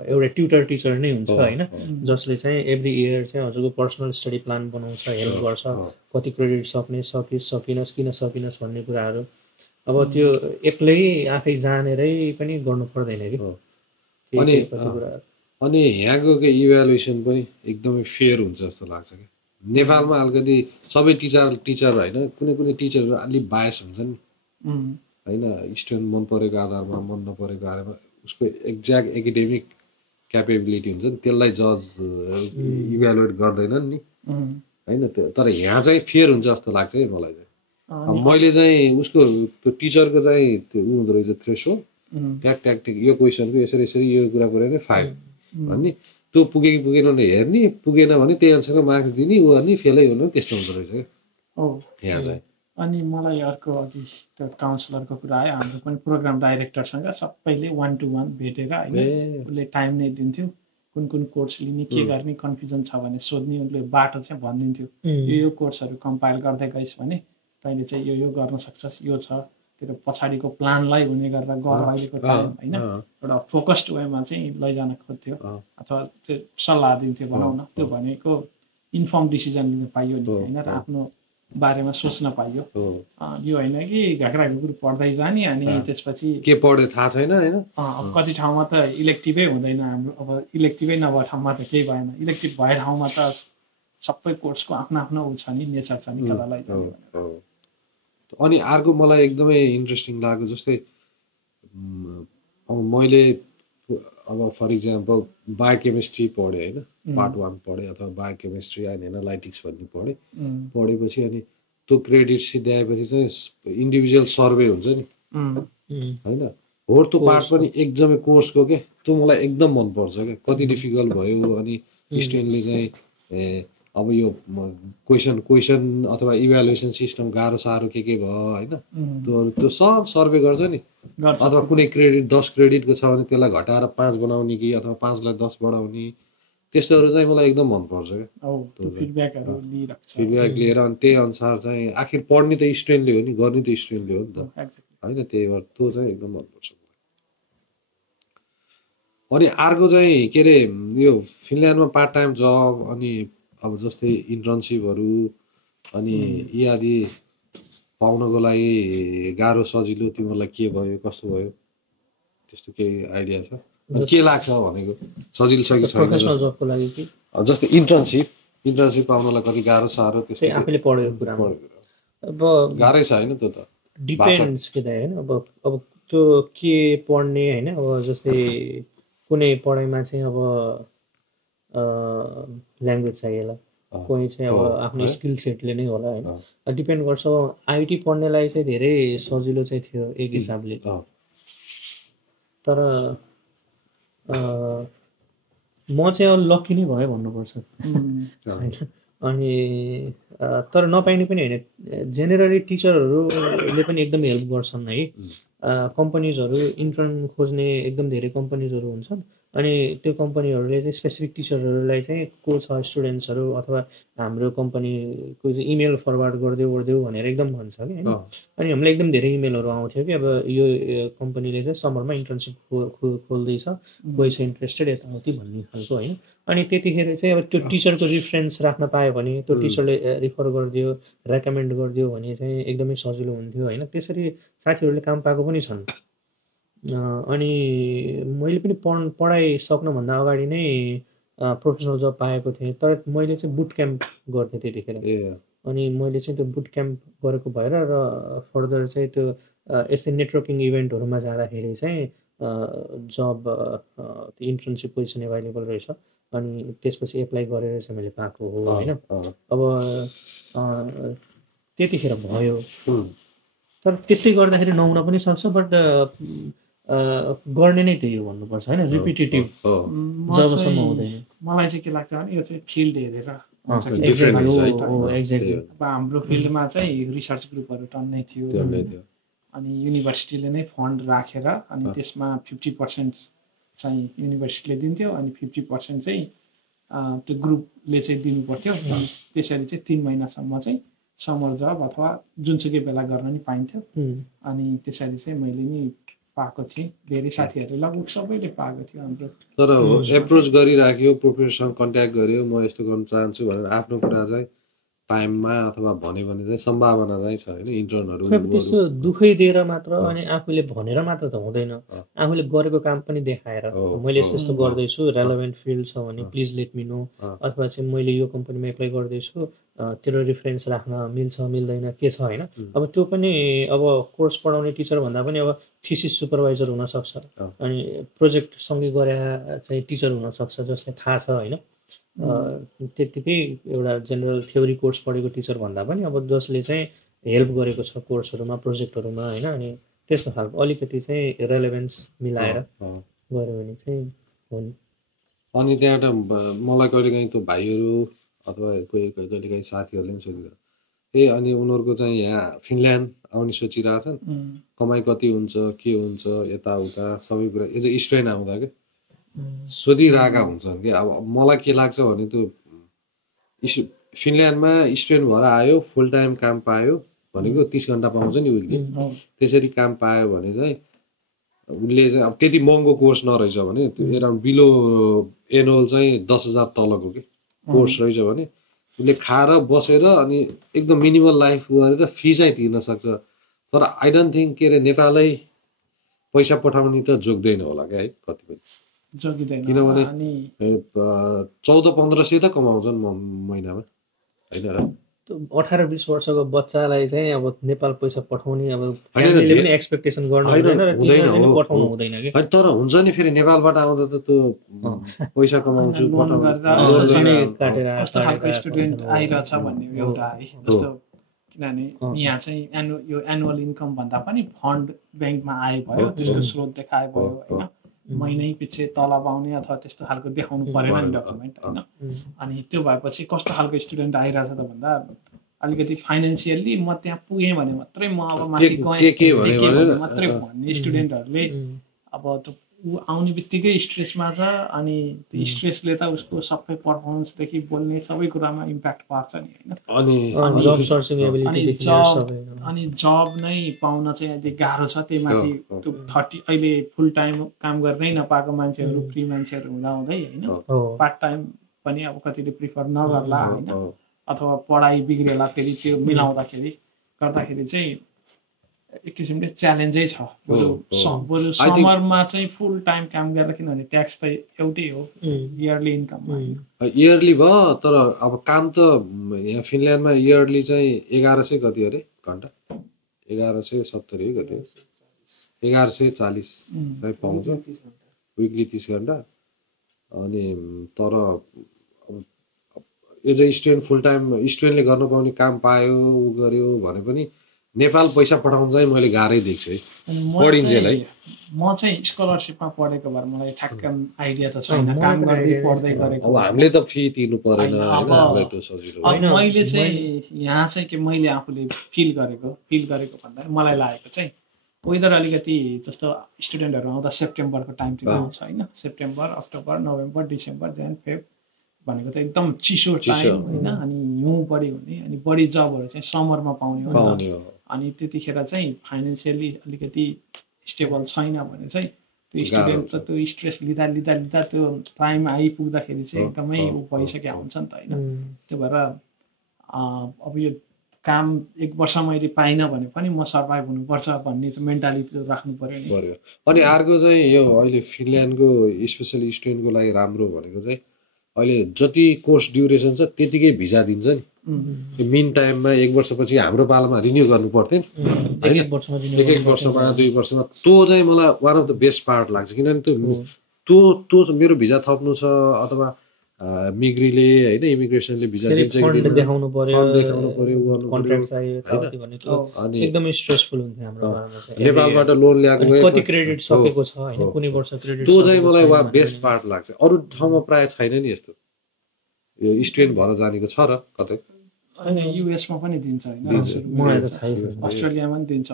एउटा ट्युटर टिचर नै हुन्छ होइन, जसले चाहिँ एभ्री इयर चाहिँ हजुरको पर्सनल स्टडी प्लान बनाउँछ, हेल्प गर्छ, कति क्रेडिट सक्ने, सकिनस् किन सकिनस् भन्ने कुराहरू। अब त्यो एक्लै आफै जानेरै पनि गर्नु पर्दैन कि। अनि यहाँको इभ्यालुएसन पनि एकदमै फेयर हुन्छ जस्तो लाग्छ कि। नेपालमा अलिकति सबै टिचर होइन, कुनै टिचरहरू अलिक बायस हुन्छन् होइन, स्टुडेन्ट मन परेको आधारमा, मन नपरेको आधारमा उसको एक्ज्याक्ट एकाडेमिक क्यापेबिलिटी हुन्छ नि, त्यसलाई जज इभ्यालुएट गर्दैनन् नि होइन। तर यहाँ चाहिँ फेयर हुन्छ जस्तो लाग्छ है मलाई चाहिँ। मैले चाहिँ उसको त्यो टिचरको चाहिँ त्यो उ हुँदो रहेछ थ्रेसोल्ड, ट्याक यो क्वेसनको यसरी यो कुरा पऱ्यो भने 5 भन्ने, त्यो पुगे कि पुगेन भने हेर्ने, पुगेन भने त्यही अनुसारको मार्क्स दिने, ऊ गर्ने, फेलै हुनु, त्यस्तो हुँदो रहेछ क्या यहाँ चाहिँ। अनि मलाई अर्को अघि त्यो काउन्सिलरको कुरा आयो, हाम्रो पनि प्रोग्राम डाइरेक्टरसँग सबैले 1 to 1 भेटेर होइन, उसले टाइम नै दिन्थ्यो, कुन कोर्स लिने, के गर्ने, कन्फ्युजन छ भने सोध्ने, उसले बाटो चाहिँ भनिदिन्थ्यो, यो कोर्सहरू कम्पाइल गर्दै गइस् भने तैँले चाहिँ यो गर्न सक्छस्, यो छ, त्यो पछाडिको प्लानलाई हुने गरेर गर अहिलेको टाइम होइन। एउटा फोकस्ड वेमा चाहिँ लैजान खोज्थ्यो अथवा त्यो सल्लाह दिन्थ्यो भनौँ न। त्यो भनेको इन्फर्म डिसिजन लिन पाइयो नि होइन, र आफ्नो बारेमा सोच्न पाइयो। यो होइन कि घाक्रा घुकुर पढ्दै जाने अनि त्यसपछि के पढ्यो थाहा छैन होइन। कति ठाउँमा त इलेक्टिभै हुँदैन हाम्रो, अब इलेक्टिभै नभए ठाउँमा त केही भएन, इलेक्टिभ भए ठाउँमा त सबै कोर्सको आफ्नो आफ्नो ऊ छ नि, नेचर छ नि कतालाई। अनि अर्को मलाई एकदमै इन्ट्रेस्टिङ लाग्यो, जस्तै अब मैले अब फर इक्जाम्पल बायोकेमिस्ट्री पढेँ होइन, पार्ट 1 पढेँ, अथवा बायोकेमिस्ट्री एन्ड एनालाइटिक्स भन्ने पढेपछि अनि त्यो क्रेडिट सिद्ध्याएपछि चाहिँ इन्डिभिजुअल सर्वे हुन्छ नि होइन, हो त्यो पार्ट पनि एकदमै कोर्सको के, त्यो मलाई एकदम मनपर्छ क्या। कति डिफिकल्ट भयो, अनि स्टुडेन्टले चाहिँ अब यो क्वेसन अथवा इभ्यालुएसन सिस्टम गाह्रो साह्रो के भयो होइन, त्यो सब सर्वे गर्छ नि। अथवा कुनै क्रेडिट 10 क्रेडिटको छ भने त्यसलाई घटाएर 5 बनाउने कि अथवा 5लाई 10 बढाउने, त्यस्तोहरू चाहिँ मलाई एकदम मनपर्छ क्या। फिडब्याक लिएर अनि त्यही अनुसार चाहिँ आखिर पढ्ने त स्टुडेन्टले हो नि, गर्ने त स्टुडेन्टले हो नि त होइन, त्यही भएर त्यो चाहिँ एकदम मनपर्छ। अनि अर्को चाहिँ के अरे यो फिनल्यान्डमा पार्ट टाइम जब अनि अब जस्तै इन्टर्नसिपहरू अनि यी आदि पाउनको लागि गाह्रो सजिलो तिमीहरूलाई के भयो कस्तो भयो त्यस्तो केही आइडिया छ अनि के लाग्छ भनेको सजिलो छ कि छैन प्रोफेसनल जबको लागि कि जस्तै इन्टर्नसिप पाउनलाई कति गाह्रो साह्रो त्यस्तो आफूले पढेको कुरामा अब गाह्रै छ होइन त्यो त डिपेन्ड्स के त होइन अब त्यो के पढ्ने होइन अब जस्तै कुनै पढाइमा चाहिँ अब ल्याङ्ग्वेज चाहिएला कोही चाहिँ अब आफ्नो स्किल सेटले नै होला होइन डिपेन्ड गर्छ आइटी पढ्नेलाई चाहिँ धेरै सजिलो चाहिँ थियो एक हिसाबले तर म चाहिँ लक्की नै भयो भन्नुपर्छ अनि तर नपाइने पनि होइन जेनरली टिचरहरूले पनि एकदम हेल्प गर्छन् है कम्पनीजहरू इन्टर्न खोज्ने एकदम धेरै कम्पनीजहरू हुन्छन् अनि त्यो कम्पनीहरूले चाहिँ स्पेसिफिक टिचरहरूलाई चाहिँ को छ स्टुडेन्ट्सहरू अथवा हाम्रो कम्पनीको चाहिँ इमेल फरवर्ड गरिदेऊ भनेर एकदम भन्छ कि होइन अनि हामीलाई एकदम धेरै इमेलहरू आउँथ्यो कि अब यो कम्पनीले चाहिँ समरमा इन्टर्नसिप खोल्दैछ कोही छ इन्ट्रेस्टेड यताउति भन्ने खालको होइन अनि त्यतिखेर चाहिँ अब त्यो टिचरको रिफरेन्स राख्न पायो भने त्यो टिचरले रिफर गरिदियो रेकमेन्ड गरिदियो भने चाहिँ एकदमै सजिलो हुन्थ्यो होइन त्यसरी साथीहरूले काम पाएको पनि छन् अनि मैले पनि पढाइ सक्नुभन्दा अगाडि नै प्रोफेसनल जब पाएको थिएँ तर मैले चाहिँ बुट क्याम्प गर्थेँ त्यतिखेर अनि मैले चाहिँ त्यो बुट क्याम्प गरेको भएर र फर्दर चाहिँ त्यो यस्तै नेटवर्किङ इभेन्टहरूमा जाँदाखेरि चाहिँ जब इन्टर्नसिप पोजिसन एभाइलेबल रहेछ अनि त्यसपछि एप्लाई गरेर चाहिँ मैले पाएको हो होइन अब त्यतिखेर भयो तर त्यसले गर्दाखेरि नहुन पनि सक्छ बट गर्ने नै त्यही हो भन्नुपर्छ होइन रिपिटेटिभ जबसम्म हुँदैन मलाई चाहिँ के लाग्छ भने यो चाहिँ फिल्ड हेरेर एक्ज्याक्टली अब हाम्रो फिल्डमा चाहिँ रिसर्च ग्रुपहरू टन्नै थियो अनि युनिभर्सिटीले नै फन्ड राखेर अनि त्यसमा 50% चाहिँ युनिभर्सिटीले दिन्थ्यो अनि 50% चाहिँ त्यो ग्रुपले चाहिँ दिनु पर्थ्यो त्यसरी चाहिँ 3 महिनासम्म चाहिँ समर जब अथवा जुनसुकै बेला गर्न नि पाइन्थ्यो अनि त्यसरी चाहिँ मैले नि पाएको थिएँ धेरै साथीहरूले लगभग सबैले पाएको थियो हाम्रो तर एप्रोच गरिराख्यो प्रोफेसरसँग कन्ट्याक्ट गर्यो म यस्तो गर्न चाहन्छु भनेर आफ्नो कुरा चाहिँ टाइममा अथवा भन्यो भने चाहिँ सम्भावना चाहिँ छ होइन इन्टर्नहरू त्यस्तो दुखै दिएर मात्र अनि आफूले भनेर मात्र त हुँदैन आफूले गरेको काम पनि देखाएर मैले यस्तो यस्तो गर्दैछु रेलेभेन्ट फिल्ड छ भने प्लिज लेट मी नो अथवा चाहिँ मैले यो कम्पनीमा एप्लाई गर्दैछु तेरो रिफरेन्स राख्न मिल्छ मिल्दैन के छ होइन अब त्यो पनि अब कोर्स पढाउने टिचर भन्दा पनि अब थिसिस सुपरभाइजर हुनसक्छ अनि प्रोजेक्टसँगै गरे चाहिँ टिचर हुनसक्छ जसले थाहा छ होइन त्यतिकै एउटा जेनरल थ्योरी कोर्स पढेको टिचर भन्दा पनि अब जसले चाहिँ हेल्प गरेको छ कोर्सहरूमा प्रोजेक्टहरूमा होइन अनि त्यस्तो खालको अलिकति चाहिँ रेलेभेन्स मिलाएर गऱ्यो भने चाहिँ हो नि अनि त्यहाँबाट मलाई कहिलेकाहीँ त्यो भाइहरू अथवा कहिलेकाहीँ साथीहरूले पनि सोधिरहेको अनि उनीहरूको चाहिँ यहाँ फिनल्यान्ड आउने सोचिरहेछन् कमाइ कति हुन्छ के हुन्छ यताउता सबै कुरा एज ए स्टुडेन्ट आउँदा क्या सोधिरहेका हुन्छन् कि अब मलाई के लाग्छ भने त्यो फिनल्यान्डमा स्टुडेन्ट भएर आयो फुल टाइम काम पायो भनेको 30 घन्टा पाउँछ नि विकली त्यसरी काम पायो भने चाहिँ उसले चाहिँ अब त्यति महँगो कोर्स नरहेछ भने त्यो एराउन्ड बिलो एनुअल चाहिँ 10,000 तलको के कोर्स रहेछ भने उसले खाएर बसेर अनि एकदम मिनिमल लाइफ गरेर फी चाहिँ तिर्न सक्छ तर आई डोन्ट थिङ्क के अरे नेपालै पैसा पठाउने त जोग्दैन होला क्या है कति पनि किनभने 1400-1500 त कमाउँछन् महिनामा होइन र 18-20 वर्षको बच्चालाई चाहिँ अब नेपाल पैसा पठाउने अब फ्यामिलीले पनि एक्सपेक्टेसन गर्नु हुँदैन र तिनीहरूले पठाउनु हुँदैन के तर हुन्छ नि फेरि नेपालबाट आउँदा त त्यो पैसा कमाउँछु काटेर कस्तो खालको स्टुडेन्ट आइरहेछ भन्ने एउटा है जस्तो किनभने यहाँ चाहिँ यो एनुअल इन्कम भन्दा पनि फन्ड ब्याङ्कमा आए भयो त्यसको स्रोत देखाए भयो होइन महिनै पछि तलब आउने अथवा त्यस्तो खालको देखाउनु परेन नि डकुमेन्ट होइन अनि त्यो भएपछि कस्तो खालको स्टुडेन्ट आइरहेछ त भन्दा अलिकति फाइनेन्सियल्ली म त्यहाँ पुगेँ भने मात्रै म अब माथि गएँ मात्रै भन्ने स्टुडेन्टहरूले अब ऊ आउने बित्तिकै स्ट्रेसमा छ अनि त्यो स्ट्रेसले त उसको सबै पर्फर्मेन्सदेखि बोल्ने सबै कुरामा इम्प्याक्ट पार्छ नि होइन अनि जब नै पाउन चाहिँ अहिले गाह्रो छ। त्यही माथि त्यो 30 अहिले फुल टाइम काम गर्नै नपाएको मान्छेहरू फ्री मान्छेहरू हुँदाहुँदै होइन पार्ट टाइम पनि अब कतिले प्रिफर नगर्ला होइन अथवा पढाइ बिग्रेला फेरि त्यो मिलाउँदाखेरि गर्दाखेरि चाहिँ एक किसिमले च्यालेन्जै छ। बरु समरमा चाहिँ फुल टाइम काम गरेर किनभने ट्याक्स त एउटै हो इयरली इन्कममा इयरली भयो तर अब काम त यहाँ फिनल्यान्डमा इयरली चाहिँ 1100 कति अरे घन्टा 1170 है कति 1140 चाहिँ पाउँछ विकली 30 घन्टा। अनि तर as a student full time स्टुडेन्टले गर्न पाउने काम पायो उ गर्यो भने पनि नेपाल पैसा पठाउन चाहिँ मैले गाह्रै देख्छु है पढिन्जेल है। म चाहिँ स्कलरसिपमा पढेको भएर मलाई ठ्याक्क आइडिया त छैन काम गर्दै पढ्दै गरेको। अब हामीले त फी तिर्नु परेन हैन हामीलाई त सजिलो। अब मैले चाहिँ यहाँ चाहिँ के मैले आफूले फिल गरेको भन्दा मलाई लागेको चाहिँ वेदर अलिकति जस्तो स्टुडेन्टहरू आउँदा सेप्टेम्बरको टाइमतिर आउँछ होइन सेप्टेम्बर अक्टोबर नोभेम्बर डिसेम्बर जेन फेब भनेको त एकदम चिसो टाइम होइन अनि हिउँ बढी हुने अनि बढी जबहरू चाहिँ समरमा पाउने हो अनि त्यतिखेर चाहिँ फाइनेन्सियली अलिकति स्टेबल छैन भने चाहिँ त्यो स्टुडेन्ट त त्यो स्ट्रेस लिँदा त्यो टाइम आइपुग्दाखेरि चाहिँ एकदमै भइसकेको हुन्छ नि त होइन। त्यो भएर अब यो काम 1 वर्ष मैले पाइनँ भने पनि म सर्भाइभ हुनुपर्छ भन्ने मेन्टालिटी राख्नु पर्यो। अनि अर्को चाहिँ यो अहिले फिनल्यान्डको स्पेसली स्टुडेन्टको लागि राम्रो भनेको चाहिँ अहिले जति कोर्स ड्युरेसन छ त्यतिकै भिजा दिन्छ नि मिन टाइममा 1 वर्षपछि हाम्रो पालामा रिन्यू गर्नु पर्थ्यो नि एक वर्षमा 2 वर्षमा। त्यो चाहिँ मलाई one of the best part लाग्छ किनभने त्यो मेरो भिजा थप्नु छ अथवा मिग्रीले होइन इमिग्रेसनले भिजा दिन्छ कि देखाउनु पर्यो कन्ट्र्याक्ट चाहियो अनि एकदमै स्ट्रेसफुल हुन्छ हाम्रो पालामा। नेपालबाट लोन ल्याएको कति क्रेडिट सकेको छ हैन कुनै वर्ष क्रेडिट त्यो चाहिँ मलाई वा बेस्ट पार्ट लाग्छ। अरु ठाउँमा प्राय छैन नि यस्तो यो स्टुडेन्ट भएर जानेको छ र कतै अनि युएसमा पनि दिन्छ हैन मलाई त थाहै छैन अस्ट्रेलियामा पनि दिन्छ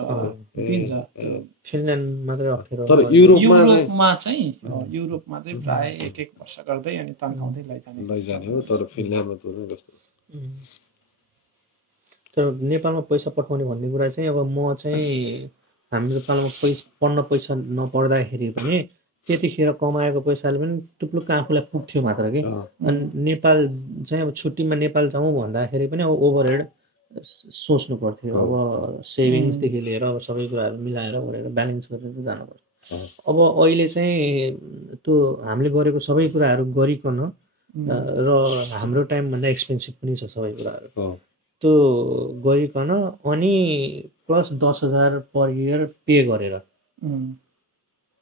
फिनल्यान्ड मात्रै अप्ठ्यारो तर युरोपमा चाहिँ प्राय 1 वर्ष गर्दै अनि तन्काउँदै लैजाने हो तर फिनल्यान्डमा त कस्तो तर नेपालमा पैसा पठाउने भन्ने कुरा चाहिँ अब म चाहिँ हाम्रो पालामा पढ्न पैसा नपर्दाखेरि पनि त्यतिखेर कमाएको पैसाले पनि टुप्लुक्क आफूलाई पुग्थ्यो मात्र के। अनि नेपाल चाहिँ अब छुट्टीमा नेपाल जाउँ भन्दाखेरि पनि अब ओभरहेड सोच्नु पर्थ्यो अब सेभिङ्सदेखि लिएर अब सबै कुराहरू मिलाएर गरेर ब्यालेन्स गरेर जानुपर्छ। अब अहिले चाहिँ त्यो हामीले गरेको सबै कुराहरू गरिकन र हाम्रो टाइमभन्दा एक्सपेन्सिभ पनि छ सबै कुराहरू त्यो गरिकन अनि प्लस 10,000 पर इयर पे गरेर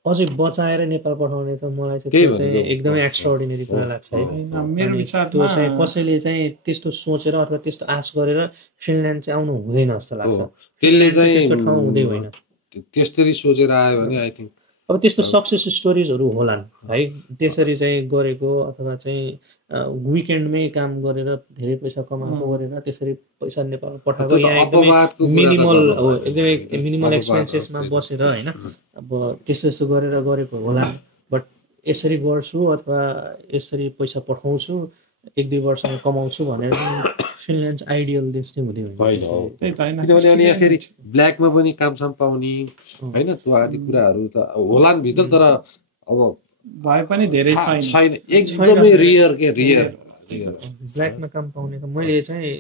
अझै बचाएर नेपाल पठाउने त मलाई चाहिँ एकदमै एक्स्ट्राअर्डिनरी कुरा लाग्छ है। मेरो विचारमा त्यो चाहिँ कसैले चाहिँ त्यस्तो सोचेर अथवा त्यस्तो आश गरेर फिनल्यान्ड चाहिँ आउनु हुँदैन जस्तो लाग्छ। त्यसले चाहिँ त्यस्तो ठाउँ हुँदै होइन त्यसरी सोचेर आयो भने आई थिंक अब त्यस्तो सक्सेस स्टोरिजहरू होलान् है त्यसरी चाहिँ गरेको अथवा चाहिँ विकेन्डमै काम गरेर धेरै पैसा कमाएको गरेर त्यसरी पैसा नेपाल पठाएको यहाँ एकदमै मिनिमल हो एकदमै मिनिमल एक्सपेन्सेसमा बसेर हैन अब त्यस्तो गरेर गरेको होला। बट यसरी गर्छु अथवा यसरी पैसा पठाउँछु 1-2 वर्षमा कमाउँछु भनेर फिनल्यान्ड आइडियल देश चाहिँ हुँदै होइन किनभने अनि यहाँ फेरि ब्ल्याकमा पनि कामसाम पाउने हैन त्यो आदि कुराहरू त होलान् भित्र तर अब भए पनि धेरै छैन एकदमै रियर के रियर ब्ल्याकमा काम पाउने त मैले चाहिँ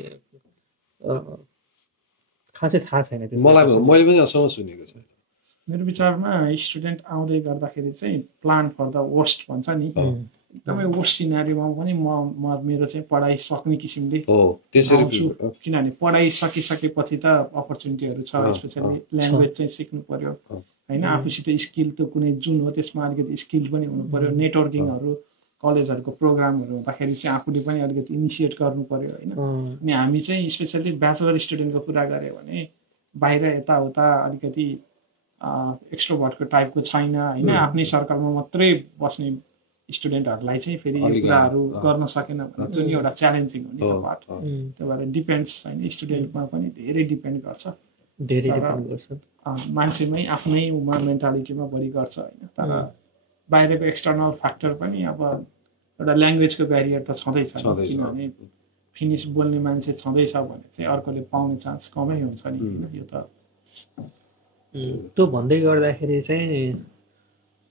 खासै थाहा छैन त्यो मैले पनि असल सुनेको छैन। मेरो विचारमा स्टुडेन्ट आउँदै गर्दाखेरि चाहिँ प्लान फर द वर्स्ट भन्छ नि एकदमै वर्स्ट सिनारीमा पनि म मेरो चाहिँ पढाइ सक्ने किसिमले किनभने पढाइ सकिसकेपछि त अपर्च्युनिटीहरू छ स्पेसली ल्याङ्ग्वेज चाहिँ सिक्नु पर्यो हैन आफूसित स्किल त कुनै जुन हो त्यसमा अलिकति स्किल पनि हुनु पर्यो नेटवर्किङहरू कलेजहरूको प्रोग्रामहरू हुँदाखेरि चाहिँ आफूले पनि अलिकति इनिसिएट गर्नु पर्यो हैन। अनि हामी चाहिँ स्पेसली ब्याचलर स्टुडेन्टको कुरा गऱ्यो भने बाहिर यताउता अलिकति एक्स्ट्रोभर्टको टाइपको छैन हैन आफ्नै सर्कलमा मात्रै बस्ने स्टुडेन्टहरूलाई चाहिँ फेरि यो कुराहरू गर्न सकेन भने त्यो नि एउटा च्यालेन्जिङ हो नि त पार्ट। त्यो भएर डिपेन्ड्स हैन स्टुडेन्टमा पनि धेरै डिपेन्ड गर्छ धेरै डिपेन्ड गर्छ मान्छेमै आफ्नै मेन्टालिटीमा बढी गर्छ हैन। तर बाहिरको एक्सटर्नल फ्याक्टर पनि अब एउटा ल्याङ्ग्वेजको ब्यारियर त छँदैछ, किनभने फिनिस बोल्ने मान्छे छँदैछ भने चाहिँ अर्कोले पाउने चान्स कमै हुन्छ नि होइन। यो त त्यो भन्दै गर्दाखेरि चाहिँ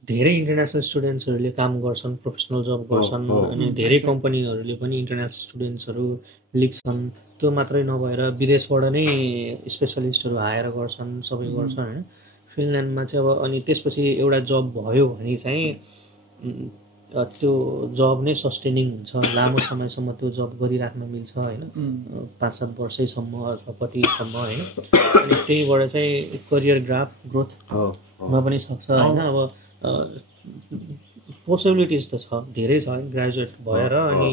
धेरै इन्टरनेसनल स्टुडेन्ट्सहरूले काम गर्छन्, प्रोफेसनल जब गर्छन्, अनि धेरै कम्पनीहरूले पनि इन्टरनेसनल स्टुडेन्ट्सहरू लिन्छन्। त्यो मात्रै नभएर विदेशबाट नै स्पेसलिस्टहरू हायर गर्छन्, सबै गर्छन् होइन फिनल्यान्डमा चाहिँ। अब अनि त्यसपछि एउटा जब भयो भने चाहिँ त्यो जब नै सस्टेनिङ हुन्छ, लामो समयसम्म त्यो जब गरिराख्न मिल्छ होइन, 5-7 वर्षैसम्म अथवा कतिसम्म होइन। अनि त्यहीबाट चाहिँ करियर ग्रोथ हुन पनि सक्छ होइन। अब पोसिबिलिटिज त छ, धेरै छ ग्रेजुएट भएर अनि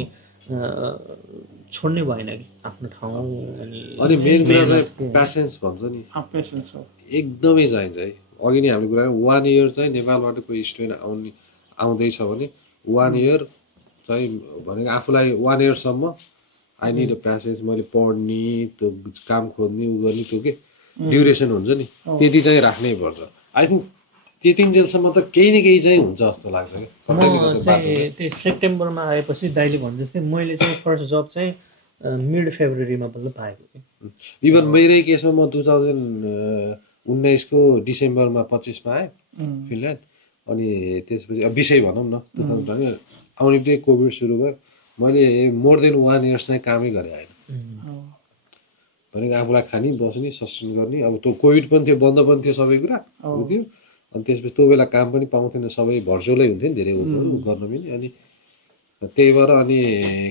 छोड्नै भएन कि आफ्नो ठाउँ। अनि मेन कुरा चाहिँ प्यासेन्स भन्छ नि, पेसेन्स एकदमै चाहिन्छ है। अघि नै हामीले कुरा 1 इयर चाहिँ नेपालबाट कोही स्टुडेन्ट आउँदैछ भने 1 इयर चाहिँ भनेको आफूलाई 1 इयरसम्म आई निड अ प्यासेन्स, मैले पढ्ने त्यो काम खोज्ने उ गर्ने त्यो के ड्युरेसन हुन्छ नि त्यति चाहिँ राख्नै पर्छ। आई थिङ्क त्यतिन्जेलसम्म त केही न केही चाहिँ हुन्छ जस्तो लाग्छ क्या। म चाहिँ त्यो सेप्टेम्बरमा आएपछि दाइले भने जस्तै मैले चाहिँ फर्स्ट जब चाहिँ मिड फेब्रुअरीमा बल्ल पाएको कि। इभन मेरै केसमा म 2019 को डिसेम्बरमा 25 मा आएँ फिनल्यान्ड। अनि त्यसपछि अब विषय भनौँ न 2020 आउने बित्तिकै कोभिड सुरु भयो। मैले मोर देन 1 इयर चाहिँ कामै गरेँ होइन भनेको आफूलाई खाने बस्ने सस्टेन गर्ने। अब त्यो कोभिड पनि थियो, बन्द पनि थियो, सबै कुरा थियो। अनि त्यसपछि त्यो बेला काम पनि पाउँथेन, सबै भर्चुअलै हुन्थ्यो नि धेरै गर्न पनि। अनि त्यही भएर अनि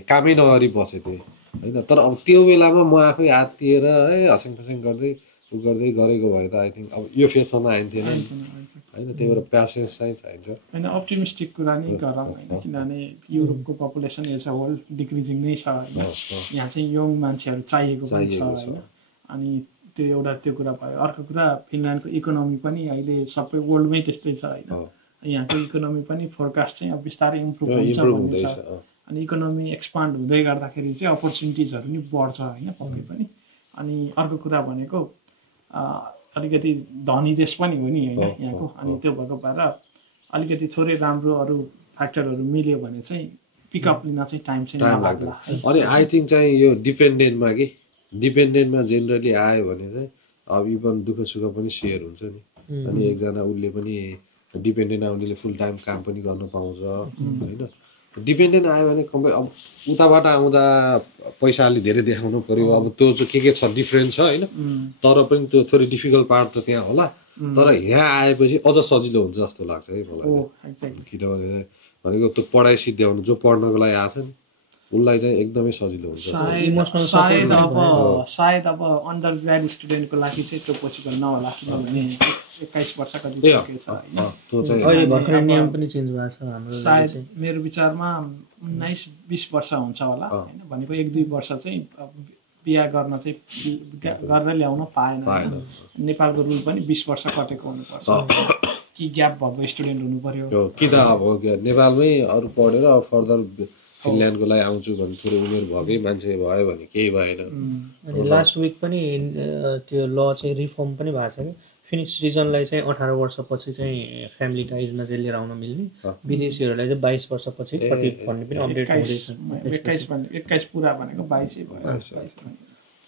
कामै नगरी बसेको थिएँ होइन। तर अब त्यो बेलामा म आफै आत्तिएर है हस्याङ फस्याङ गर्दै गरेको भए त आई थिङ्क अब यो फेजसम्म आइन्थेन होइन। त्यही भएर प्यासेन्स चाहिँ चाहिन्छ होइन। अप्टिमिस्टिक कुरा नै गरौँ होइन, किनभने युरोपको population as a whole decreasing नै छ होइन। यहाँ चाहिँ यङ मान्छेहरू चाहिएको पनि छ होइन। अनि त्यो एउटा त्यो कुरा भयो। अर्को कुरा फिनल्यान्डको इकोनोमी पनि अहिले सबै वर्ल्डमै त्यस्तै छ होइन। यहाँको इकोनोमी पनि फोरकास्ट चाहिँ अब बिस्तारै इम्प्रुभ हुन्छ भन्ने छ। अनि इकोनोमी एक्सपान्ड हुँदै गर्दाखेरि चाहिँ अपर्च्युनिटिजहरू नि बढ्छ होइन पक्कै पनि। अनि अर्को कुरा भनेको अलिकति धनी देश पनि हो नि होइन यहाँको। अनि त्यो भएको भएर अलिकति थोरै राम्रो अरू फ्याक्टरहरू मिल्यो भने चाहिँ पिकअप लिन चाहिँ टाइम चाहिँ नलाग्ला। अनि आई थिङ्क चाहिँ यो डिपेन्डेन्टमा जेनरली आयो भने चाहिँ अब इभन दुःख सुख पनि सेयर हुन्छ नि। अनि एकजना उसले पनि डिपेन्डेन्ट आउनेले फुल टाइम काम पनि गर्न पाउँछ होइन। डिपेन्डेन्ट आयो भने अब उताबाट आउँदा पैसा अलि धेरै देखाउनु पर्यो। अब त्यो चाहिँ के छ डिफ्रेन्स छ होइन। तर पनि त्यो थोरै डिफिकल्ट पार्ट त त्यहाँ होला। तर यहाँ आएपछि अझ सजिलो हुन्छ जस्तो लाग्छ है मलाई। किनभने भनेको त्यो पढाइ सिद्ध्याउनु जो पढ्नको लागि आएको छ नि उसलाई चाहिँ एकदमै सजिलो हुन्छ। सायद अब अन्डर ग्रेड स्टुडेन्टको लागि चाहिँ त्यो पोसिबल नहोला, किनभने 21 वर्षका सायद मेरो विचारमा 19-20 वर्ष हुन्छ होला होइन। भनेको 1-2 वर्ष चाहिँ बिहा गर्न चाहिँ गरेर ल्याउन पाएन। नेपालको रुल पनि 20 वर्ष कटेको हुनुपर्छ कि ग्याप भएको स्टुडेन्ट हुनु पर्यो कि त अब नेपालमै अरू पढेर फर्दर फिनल्यान्डको लागि आउँछु भने थोरै उमेर भएकै मान्छे भयो भने केही भएन। अनि लास्ट विक पनि त्यो ल चाहिँ रिफर्म पनि भएको छ कि फिनिक्स सिटिजनलाई चाहिँ 18 वर्षपछि चाहिँ फ्यामिली टाइजमा चाहिँ लिएर आउन मिल्ने, विदेशीहरूलाई चाहिँ 22 वर्षपछि कति भन्ने पनि अपडेट हुँदैछ। 21 पुरा भनेको 22 भयो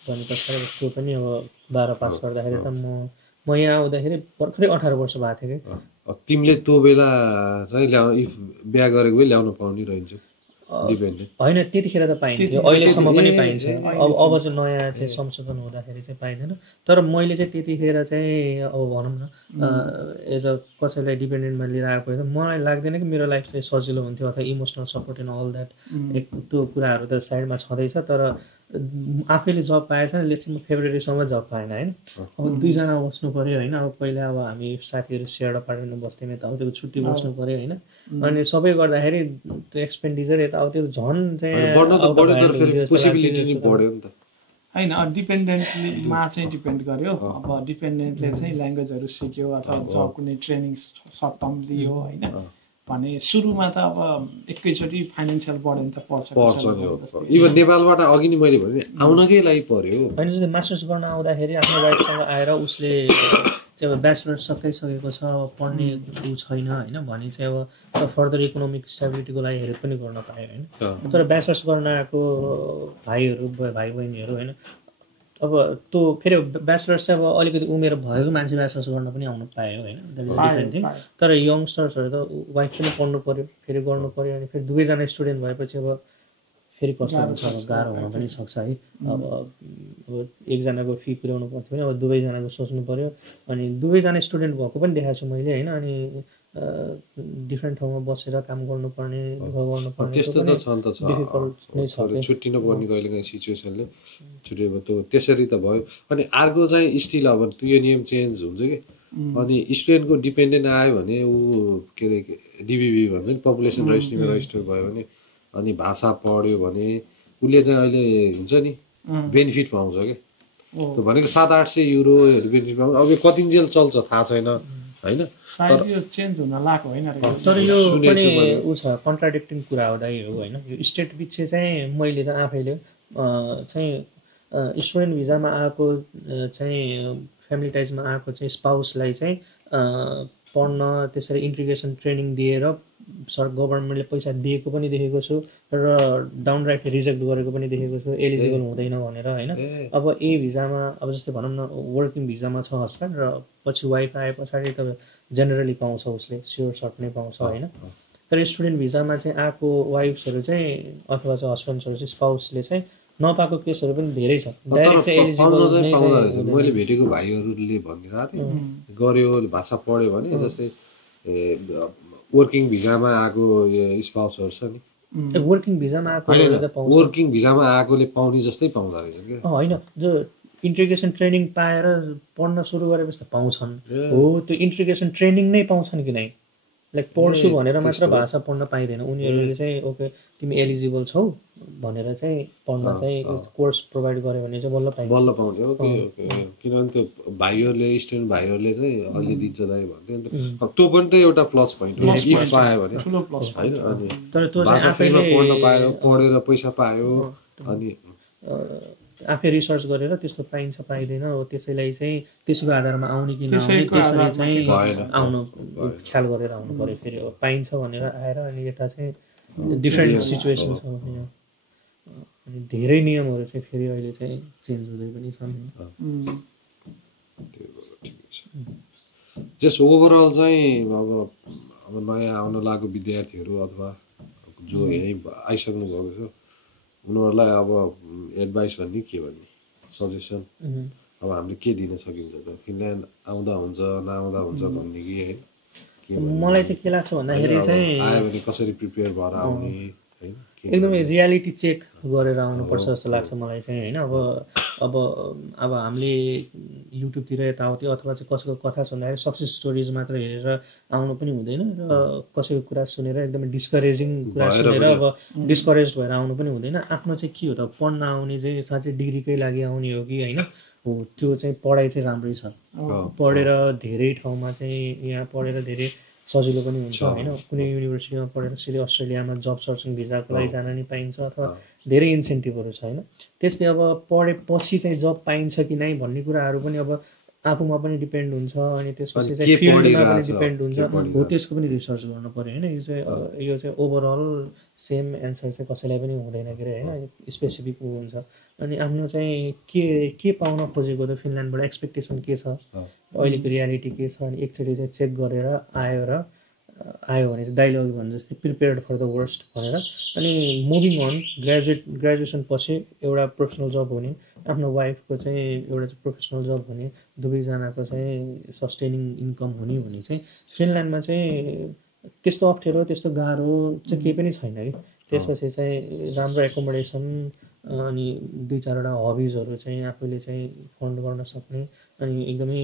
भनेपछि त्यो पनि अब 12 पास गर्दाखेरि त म यहाँ आउँदाखेरि भर्खरै 18 वर्ष भएको थियो कि। तिमीले त्यो बेला चाहिँ बिहा गरेको भए ल्याउन पाउने रहन्छ होइन, त्यतिखेर त पाइन्थ्यो, अहिलेसम्म पनि पाइन्छ। अब चाहिँ नयाँ चाहिँ संशोधन हुँदाखेरि चाहिँ पाइँदैन। तर मैले चाहिँ त्यतिखेर चाहिँ अब भनौँ न एज अ कसैलाई डिपेन्डेन्टमा लिएर आएको भए मलाई लाग्दैन कि मेरो लाइफ चाहिँ सजिलो हुन्थ्यो अथवा emotional support and all that त्यो कुराहरू त साइडमा छँदैछ। तर आफैले जब पाएछ लेट्स म फेब्रुअरीसम्म जब पाएन होइन। अब 2 जना बस्नु पऱ्यो होइन। अब पहिला अब हामी साथीहरू सेयर अपार्टमेन्टमा बस्थ्यौँ, यताउति छुट्टी बस्नु पऱ्यो होइन। अनि सबै गर्दाखेरि त्यो एक्सपेन्डिचर यताउति झन् चाहिँ होइन। डिपेन्डेन्टमा चाहिँ डिपेन्ड गर्यो। अब डिपेन्डेन्टले चाहिँ ल्याङ्ग्वेजहरू सिक्यो अथवा जब कुनै ट्रेनिङ सर्ट टर्म लियो होइन भने सुरुमा त अब एकैचोटि फाइनेन्सियल बर्डन त पर्छ। इभन नेपालबाट अघि नै मैले भने आउनकै लागि पर्यो होइन। जस्तै मास्टर्स गर्न आउँदाखेरि आफ्नो वाइफसँग आएर उसले चाहिँ अब ब्याचलर सकिसकेको छ पढ्ने ऊ छैन होइन भने चाहिँ अब फर्दर इकोनोमिक स्टेबिलिटीको लागि हेल्प पनि गर्न पायो होइन। तर ब्याचलर्स गर्न आएको भाइहरू भाइ बहिनीहरू होइन अब त्यो फेरि ब्याचलर्स चाहिँ अब अलिकति उमेर भएको मान्छे ब्याचलर्स गर्न पनि आउनु पायो होइन, द्याट इज डिफ्रेन्ट थिङ। तर यङ्स्टर्सहरू त वाइफ पनि पढ्नु पऱ्यो फेरि गर्नु पऱ्यो अनि फेरि दुवैजना स्टुडेन्ट भएपछि अब फेरि कस्तो हुन्छ, अब गाह्रो हुन पनि सक्छ है। अब एकजनाको फी पुर्याउनु पर्थ्यो भने अब दुवैजनाको सोच्नु पऱ्यो अनि दुवैजना स्टुडेन्ट भएको पनि देखाएको छु मैले होइन। अनि डिफ्रेन्ट ठाउँमा बसेर काम गर्नुपर्ने गर्नुपर्ने त्यस्तो त छ नि त छ, छुट्टिनु पर्ने कहिलेकाहीँ सिचुएसनले छुट्टियो त्यो त्यसरी त भयो। अनि अर्को चाहिँ स्टिल अब यो नियम चेन्ज हुन्छ कि अनि स्टुडेन्टको डिपेन्डेन्ट आयो भने ऊ के अरे डिबिबी भन्छ नि पपुलेसन रजिस्ट्रीमा रजिस्टर भयो भने अनि भाषा पढ्यो भने उसले चाहिँ अहिले हुन्छ नि बेनिफिट पाउँछ कि त्यो भनेको 700-800 युरोहरू बेनिफिट पाउँछ। अब यो कतिन्जेल चल्छ थाहा छैन होइन, चेन्ज हुन लाग्यो होइन। तर यो पनि ऊ छ कन्ट्राडिक्टिङ कुरा हो दाइ हो होइन। यो स्टेट पछि चाहिँ मैले चाहिँ आफैले चाहिँ स्टुडेन्ट भिजामा आएको चाहिँ फ्यामिली टाइजमा आएको चाहिँ स्पाउसलाई चाहिँ पढ्न त्यसरी इन्टिग्रेसन ट्रेनिङ दिएर गभर्मेन्टले पैसा दिएको पनि देखेको छु र डाउन राइट रिजेक्ट गरेको पनि देखेको छु, एलिजिबल हुँदैन भनेर होइन। अब ए भिजामा अब जस्तै भनौँ न वर्किङ भिजामा छ हस्बेन्ड र पछि वाइफ आए पछाडि त जेनरली पाउँछ उसले स्योर सर्ट नै पाउँछ होइन। तर स्टुडेन्ट भिजामा चाहिँ आएको वाइफ्सहरू चाहिँ अथवा चाहिँ हस्बेन्ड्सहरू चाहिँ स्पाउसले चाहिँ नपाएको केसहरू पनि धेरै छ। डाइरेक्ट चाहिँ एलिजिबल मैले भेटेको भाइहरूले भनिरहेको थिएँ गर्यो भाषा पढ्यो भने जस्तै वर्किङ भिजामा आएको स्पाउसहरू छ नि वर्किङ भिजामा आएको वर्किङ भिजामा आएकोले पाउने जस्तै पाउँदो रहेछ क्या होइन। जो इन्टिग्रेसन ट्रेनिङ पाएर पढ्न सुरु गरेपछि त पाउँछन् हो, त्यो इन्टिग्रेसन ट्रेनिङ नै पाउँछन् कि नै लाइक पढ्छु भनेर मात्र भाषा पढ्न पाइँदैन। उनीहरूले चाहिँ ओके तिमी एलिजिबल छौ भनेर चाहिँ पढ्न चाहिँ कोर्स प्रोभाइड गर्यो भने चाहिँ बल्ल पाउँछ। किनभने त्यो भाइहरूले स्टुडेन्ट भाइहरूले चाहिँ अहिले दिन्छ दाइ भन्थ्यो नि त, अब त्यो पनि त एउटा प्लस पोइन्ट हो इफ पायो भने होइन। अनि तर त्यो भाषा फ्रीमा पढ्न पायो, पढेर पैसा पायो अनि आफै रिसर्च गरेर त्यस्तो पाइन्छ पाइँदैन हो त्यसैलाई चाहिँ त्यसको आधारमा आउने कि नआउने त्यसरी चाहिँ आउनु ख्याल गरेर आउनु पऱ्यो। फेरि अब पाइन्छ भनेर आएर अनि यता चाहिँ डिफ्रेन्ट सिचुएसन छ भने अनि धेरै नियमहरू चाहिँ फेरि अहिले चाहिँ चेन्ज हुँदै पनि छन्। जस ओभरअल चाहिँ अब नयाँ आउन लागेको विद्यार्थीहरू अथवा जो यहीँ आइसक्नु भएको छ उनीहरूलाई अब एडभाइस भन्ने के भन्ने सजेसन अब हामीले के दिन सकिन्छ त? फिनल्यान्ड आउँदा हुन्छ नआउँदा हुन्छ भन्ने कि होइन? मलाई चाहिँ के लाग्छ भन्दाखेरि चाहिँ आयो भने कसरी प्रिपेयर भएर आउने होइन, एकदमै रियालिटी चेक गरेर आउनुपर्छ जस्तो लाग्छ मलाई चाहिँ होइन। अब हामीले युट्युबतिर यताउति अथवा चाहिँ कसैको कथा सुन्दाखेरि सक्सेस स्टोरिज मात्र हेरेर आउनु पनि हुँदैन र कसैको कुरा सुनेर एकदमै डिस्करेजिङ कुरा सुनेर अब डिस्करेज भएर आउनु पनि हुँदैन। आफ्नो चाहिँ के हो त पढ्न आउने चाहिँ साँच्चै डिग्रीकै लागि आउने हो कि होइन हो, त्यो चाहिँ पढाइ चाहिँ राम्रै छ, पढेर धेरै ठाउँमा चाहिँ यहाँ पढेर धेरै सजिलो पनि हुन्छ होइन। कुनै युनिभर्सिटीमा पढेर सिधै अस्ट्रेलियामा जब सर्चिङ भिजाको लागि जान नि पाइन्छ अथवा धेरै इन्सेन्टिभहरू छ होइन। त्यसले अब पढेपछि चाहिँ जब पाइन्छ कि नै भन्ने कुराहरू पनि अब आफूमा पनि डिपेन्ड हुन्छ अनि त्यसपछि चाहिँ फिल्डमा पनि डिपेन्ड हुन्छ हो, त्यसको पनि रिसर्च गर्नु पऱ्यो होइन। यो चाहिँ ओभरअल सेम एन्सर चाहिँ कसैलाई पनि हुँदैन के अरे होइन, स्पेसिफिक हुन्छ। अनि आफ्नो चाहिँ के पाउन खोजेको त फिनल्यान्डबाट एक्सपेक्टेसन के छ, अहिलेको रियालिटी के छ अनि एकचोटि चाहिँ चेक गरेर आयो भने चाहिँ दाइले अघि भने जस्तै प्रिपेयर्ड फर द वर्स्ट भनेर अनि मुभिङ अन ग्रेजुएसन पछि एउटा प्रोफेसनल जब हुने, आफ्नो वाइफको चाहिँ एउटा चाहिँ प्रोफेसनल जब हुने, दुवैजनाको चाहिँ सस्टेनिङ इन्कम हुने भने चाहिँ फिनल्यान्डमा चाहिँ त्यस्तो अप्ठ्यारो त्यस्तो गाह्रो चाहिँ केही पनि छैन कि। त्यसपछि चाहिँ राम्रो एकोमोडेसन अनि 2-4वटा हबिजहरू चाहिँ आफूले चाहिँ फन्ड गर्न सक्ने अनि एकदमै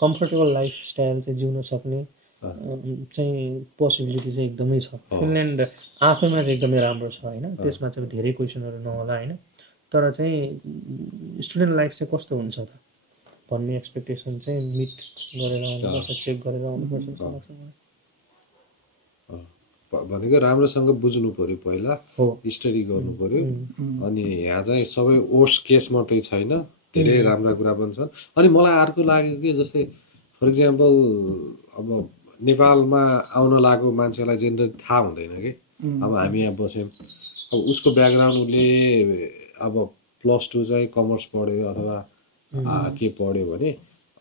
कम्फर्टेबल लाइफस्टाइल चाहिँ जिउन सक्ने चाहिँ पोसिबिलिटी चाहिँ एकदमै छ। फिनल्यान्ड आफैमा चाहिँ एकदमै राम्रो छ होइन, त्यसमा चाहिँ धेरै क्वेसनहरू नहोला होइन। तर चाहिँ स्टुडेन्ट लाइफ चाहिँ कस्तो हुन्छ त भन्ने एक्सपेक्टेसन चाहिँ मिट गरेर आउनुपर्छ, चेक गरेर आउनुपर्छ जस्तो लाग्छ मलाई। भनेको राम्रोसँग बुझ्नु पर्यो, पहिला स्टडी गर्नु पर्यो। अनि यहाँ चाहिँ सबै वर्स्ट केस मात्रै छैन, धेरै राम्रा कुरा पनि छन्। अनि मलाई अर्को लाग्यो कि जस्तै फर इक्जाम्पल अब नेपालमा आउन लागेको मान्छेलाई जेनरली थाहा हुँदैन कि अब हामी यहाँ बस्यौँ अब उसको ब्याकग्राउन्ड उसले अब +2 चाहिँ कमर्स पढ्यो अथवा के पढ्यो भने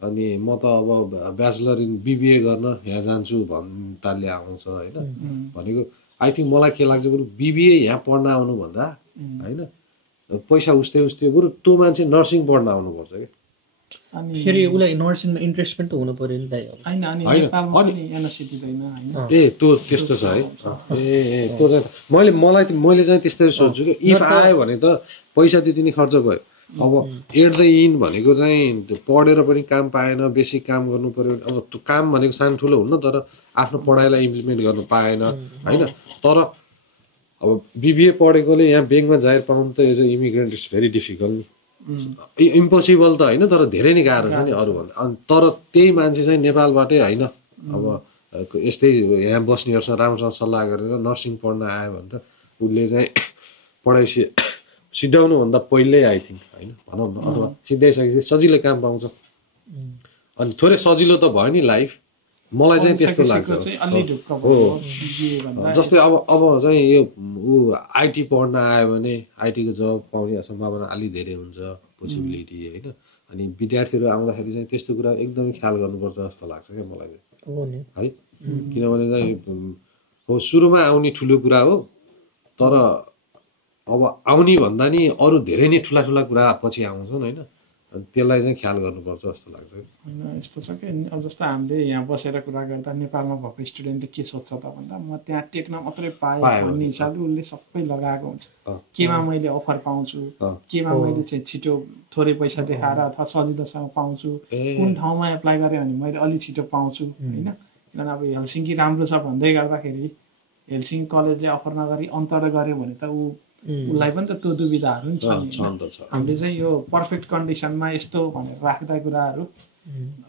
अनि म त अब ब्याचलर इन BBA गर्न यहाँ जान्छु भन्ताले आउँछ होइन भनेको आई थिङ्क मलाई के लाग्छ बरु BBA यहाँ पढ्न आउनुभन्दा होइन पैसा उस्तै बरु त्यो मान्छे नर्सिङ पढ्न आउनुपर्छ कि फेरि उसलाई नर्सिङमा इन्ट्रेस्ट पनि त हुनु पर्यो नि दाइ त्यो त्यस्तो छ है त्यो चाहिँ मैले चाहिँ त्यस्तै सोच्छु कि इफ आयो भने त पैसा त्यति नै खर्च भयो अब एट द इन भनेको चाहिँ पढेर पनि काम पाएन बेसिक काम गर्नु पर्यो अब त्यो काम भनेको सानो ठुलो हुन्न तर आफ्नो पढाइलाई इम्प्लिमेन्ट गर्नु पाएन होइन तर अब BBA पढेकोले यहाँ ब्याङ्कमा जागिर पाउनु त as a immigrant it's very difficult impossible त होइन तर धेरै नै गाह्रो छ नि अरूभन्दा अनि तर त्यही मान्छे चाहिँ नेपालबाटै होइन अब यस्तै यहाँ बस्नेहरूसँग राम्रोसँग सल्लाह गरेर नर्सिङ पढ्न आयो भने त उसले चाहिँ पढाइ सिद्ध्याउनुभन्दा पहिल्यै आई थिङ्क होइन भनौँ न अथवा सिद्ध्याइसकेपछि सजिलै काम पाउँछ अनि थोरै सजिलो त भयो नि लाइफ मलाई चाहिँ त्यस्तो लाग्छ हो जस्तै अब चाहिँ यो ऊ IT पढ्न आयो भने आइटीको जब पाउने सम्भावना अलि धेरै हुन्छ पोसिबिलिटी होइन अनि विद्यार्थीहरू आउँदाखेरि चाहिँ त्यस्तो कुरा एकदमै ख्याल गर्नुपर्छ जस्तो लाग्छ क्या मलाई है किनभने चाहिँ हो सुरुमा आउने ठुलो कुरा हो तर अब आउने भन्दा नि अरू धेरै नै ठुला कुरा पछि आउँछन् होइन अनि त्यसलाई चाहिँ ख्याल गर्नुपर्छ जस्तो लाग्छ होइन यस्तो छ कि अब जस्तो हामीले यहाँ बसेर कुरा गर्दा नेपालमा भएको स्टुडेन्टले के सोध्छ त भन्दा म त्यहाँ टेक्न मात्रै पाएँ भन्ने हिसाबले उसले सबै लगाएको हुन्छ केमा मैले अफर पाउँछु केमा मैले चाहिँ छिटो थोरै पैसा देखाएर अथवा सजिलोसँग पाउँछु कुन ठाउँमा एप्लाई गरेँ भने मैले अलि छिटो पाउँछु होइन किनभने अब हेलसिङ्की राम्रो छ भन्दै गर्दाखेरि हेलसिङ्की कलेजले अफर नगरी अन्तर गऱ्यो भने त उसलाई पनि त त्यो दुविधाहरू नि छ हामीले चाहिँ यो पर्फेक्ट कन्डिसनमा यस्तो भनेर राख्दा कुराहरू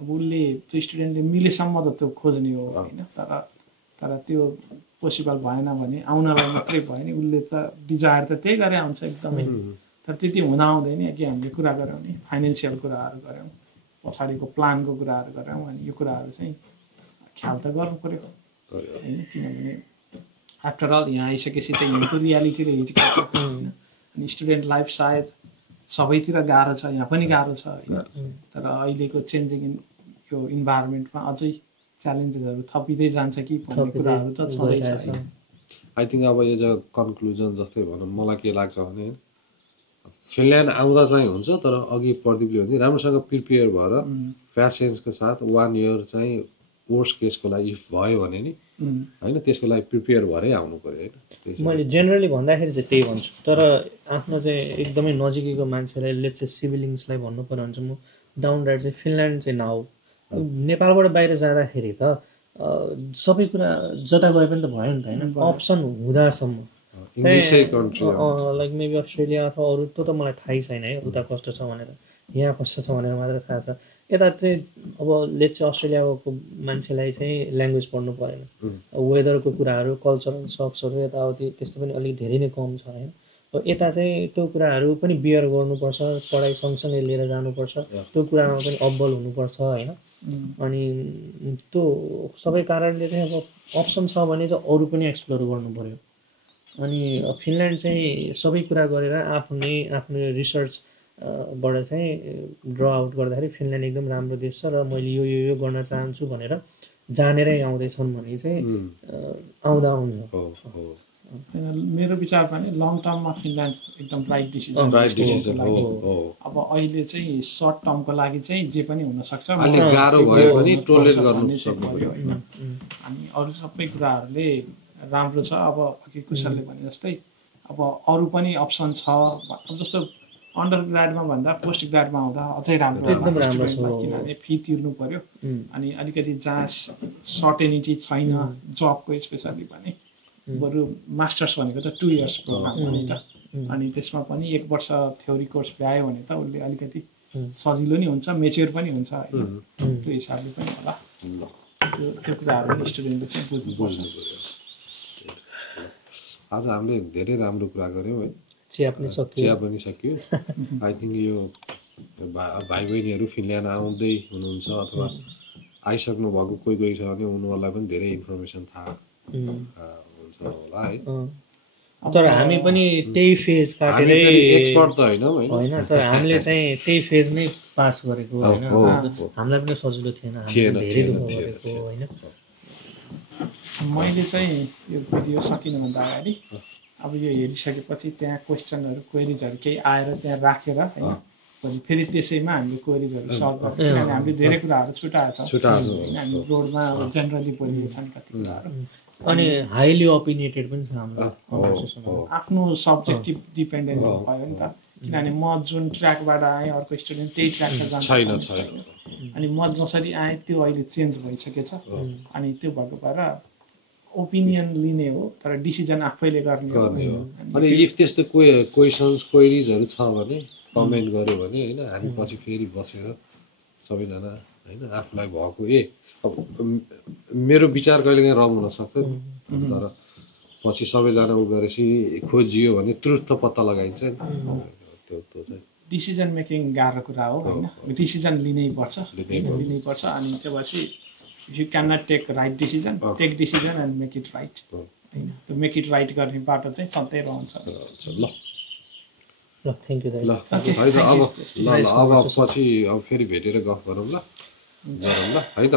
अब उसले त्यो स्टुडेन्टले मिलेसम्म त त्यो खोज्ने हो होइन तर त्यो पोसिबल भएन भने आउनलाई मात्रै भयो नि उसले त डिजायर त त्यही गरे आउँछ एकदमै तर त्यति हुन आउँदैन कि हामीले कुरा गऱ्यौँ नि फाइनेन्सियल कुराहरू गऱ्यौँ पछाडिको प्लानको कुराहरू गऱ्यौँ अनि यो कुराहरू चाहिँ ख्याल त गर्नु पर्यो होइन किनभने आफ्टर अल यहाँ आइसकेपछि त यहाँको रियालिटी र हिजो होइन अनि स्टुडेन्ट लाइफ सायद सबैतिर गाह्रो छ यहाँ पनि गाह्रो छ होइन तर अहिलेको चेन्जिङ यो इन्भाइरोमेन्टमा अझै च्यालेन्जेसहरू थपिँदै जान्छ कि भन्ने कुराहरू त छँदैछ आई थिङ्क अब यो जग्गा कन्क्लुजन जस्तै भनौँ मलाई के लाग्छ भने फिनल्यान्ड आउँदा चाहिँ हुन्छ तर अघि प्रदीपले भने राम्रोसँग प्रिपेयर भएर प्यासेन्सको साथ 1 इयर चाहिँ वर्स्ट केसको लागि इफ भयो भने नि होइन त्यसको लागि प्रिपेयर भएरै आउनु पर्यो होइन मैले जेनरली भन्दाखेरि चाहिँ त्यही भन्छु तर आफ्नो चाहिँ एकदमै नजिकैको मान्छेलाई लेट्स चाहिँ सिभिलिङ्सलाई भन्नु पर्यो भने चाहिँ म डाउन राइट चाहिँ फिनल्यान्ड चाहिँ नआऊ नेपालबाट बाहिर जाँदाखेरि त सबै कुरा जता गए पनि त भयो नि त होइन अप्सन हुँदासम्म लाइक मेबी अस्ट्रेलिया अथवा अरू त्यो त मलाई थाहै छैन है उता कस्तो छ भनेर यहाँ कस्तो छ भनेर मात्र थाहा छ यता चाहिँ अब लेट्स चाहिँ अस्ट्रेलियाको मान्छेलाई चाहिँ ल्याङ्ग्वेज पढ्नु परेन वेदरको कुराहरू कल्चरल सक्सहरू यताउति त्यस्तो पनि अलिक धेरै नै कम छ होइन यता चाहिँ त्यो कुराहरू पनि बियर गर्नुपर्छ पढाइ सँगसँगै लिएर जानुपर्छ त्यो कुरामा पनि अब्बल हुनुपर्छ होइन अनि त्यो सबै कारणले चाहिँ अब अप्सन छ भने चाहिँ अरू पनि एक्सप्लोर गर्नु पर्यो अनि फिनल्यान्ड चाहिँ सबै कुरा गरेर आफ्नो रिसर्च बाट चाहिँ ड्र आउट गर्दाखेरि फिनल्यान्ड एकदम राम्रो देश छ र मैले यो गर्न चाहन्छु भनेर जानेरै आउँदैछन् भने चाहिँ आउँदा आउनु मेरो विचारमा नि लङ टर्ममा फिनल्यान्ड एकदम राइट डिसिजन अब अहिले चाहिँ सर्ट टर्मको लागि चाहिँ जे पनि हुनसक्छ अनि अरू सबै कुराहरूले राम्रो छ अब अघि कुशलले भने जस्तै अब अरू पनि अप्सन छ अब जस्तो अन्डर ग्राडमा भन्दा पोस्ट ग्राडमा आउँदा अझै राम्रो किनभने फी तिर्नु पर्यो अनि अलिकति जहाँ सर्टेनिटी छैन जबको स्पेसली भने बरु मास्टर्स भनेको त 2 इयर्स प्रोग्राम हो नि त अनि त्यसमा पनि 1 वर्ष थ्योरी कोर्स भ्यायो भने त उसले अलिकति सजिलो नि हुन्छ मेच्योर पनि हुन्छ होइन त्यो हिसाबले पनि होला त्यो कुराहरू स्टुडेन्टले चाहिँ बुझ्नुपर्छ आज हामीले धेरै राम्रो कुरा गऱ्यौँ है चिया पनि सक्यो आई थिङ्क यो भाइ बहिनीहरू फिनल्यान्ड आउँदै हुनुहुन्छ अथवा आइसक्नु भएको कोही छ भने उनीहरूलाई पनि धेरै इन्फर्मेसन थाहा हुन्छ होला है। तर हामी पनि त्यही फेज काटेरै एक्सपर्ट त होइन तर हामीले चाहिँ त्यही फेज नै पास गरेको होइन, हामीलाई पनि सजिलो थिएन, हामीले धेरै दुःख गरेको होइन। मैले चाहिँ यो भिडियो सकिनुभन्दा अगाडि अब यो हेरिसकेपछि त्यहाँ क्वेसनहरू क्वेरिजहरू केही आएर त्यहाँ राखेर होइन, भोलि फेरि त्यसैमा हामीले क्वेरिजहरू सल्भ गर्छौँ, किनभने हामीले धेरै कुराहरू छुटाएको छ होइन। हामी रोडमा अब जेनरली बोलिएको छन् कति कुराहरू, अनि हाइली ओपिनियटेड पनि छ हाम्रो आफ्नो सब्जेक्टिभ डिपेन्डेन्ट भयो नि त, किनभने म जुन ट्र्याकबाट आएँ अर्को स्टुडेन्ट त्यही ट्र्याकमा जान्छ अनि म जसरी आएँ त्यो अहिले चेन्ज भइसकेछ। अनि त्यो भएको भएर ओपिनियन लिने हो तर डिसिजन आफैले गर्ने हो। अनि इफ त्यस्तो क्वेसन्स क्वेरिजहरू छ भने कमेन्ट गर्यो भने होइन, हामी पछि फेरि बसेर सबैजना होइन आफूलाई भएको अब मेरो विचार कहिलेकाहीँ रङ हुनसक्छ तर पछि सबैजना उ गरेपछि खोजियो भने ट्रुथ त पत्ता लगाइन्छ नि। त्यो चाहिँ डिसिजन मेकिङ गाह्रो कुरा हो होइन, डिसिजन लिनै पर्छ अनि त्यो भएपछि you can not take right decision, take decision and make it right होइन। त्यो मेक इट राइट गर्ने बाटो चाहिँ सधैँ रहन्छ। ल थ्याङ्क यू ल अब पछि अब फेरि भेटेर गफ गरौँ ल है त।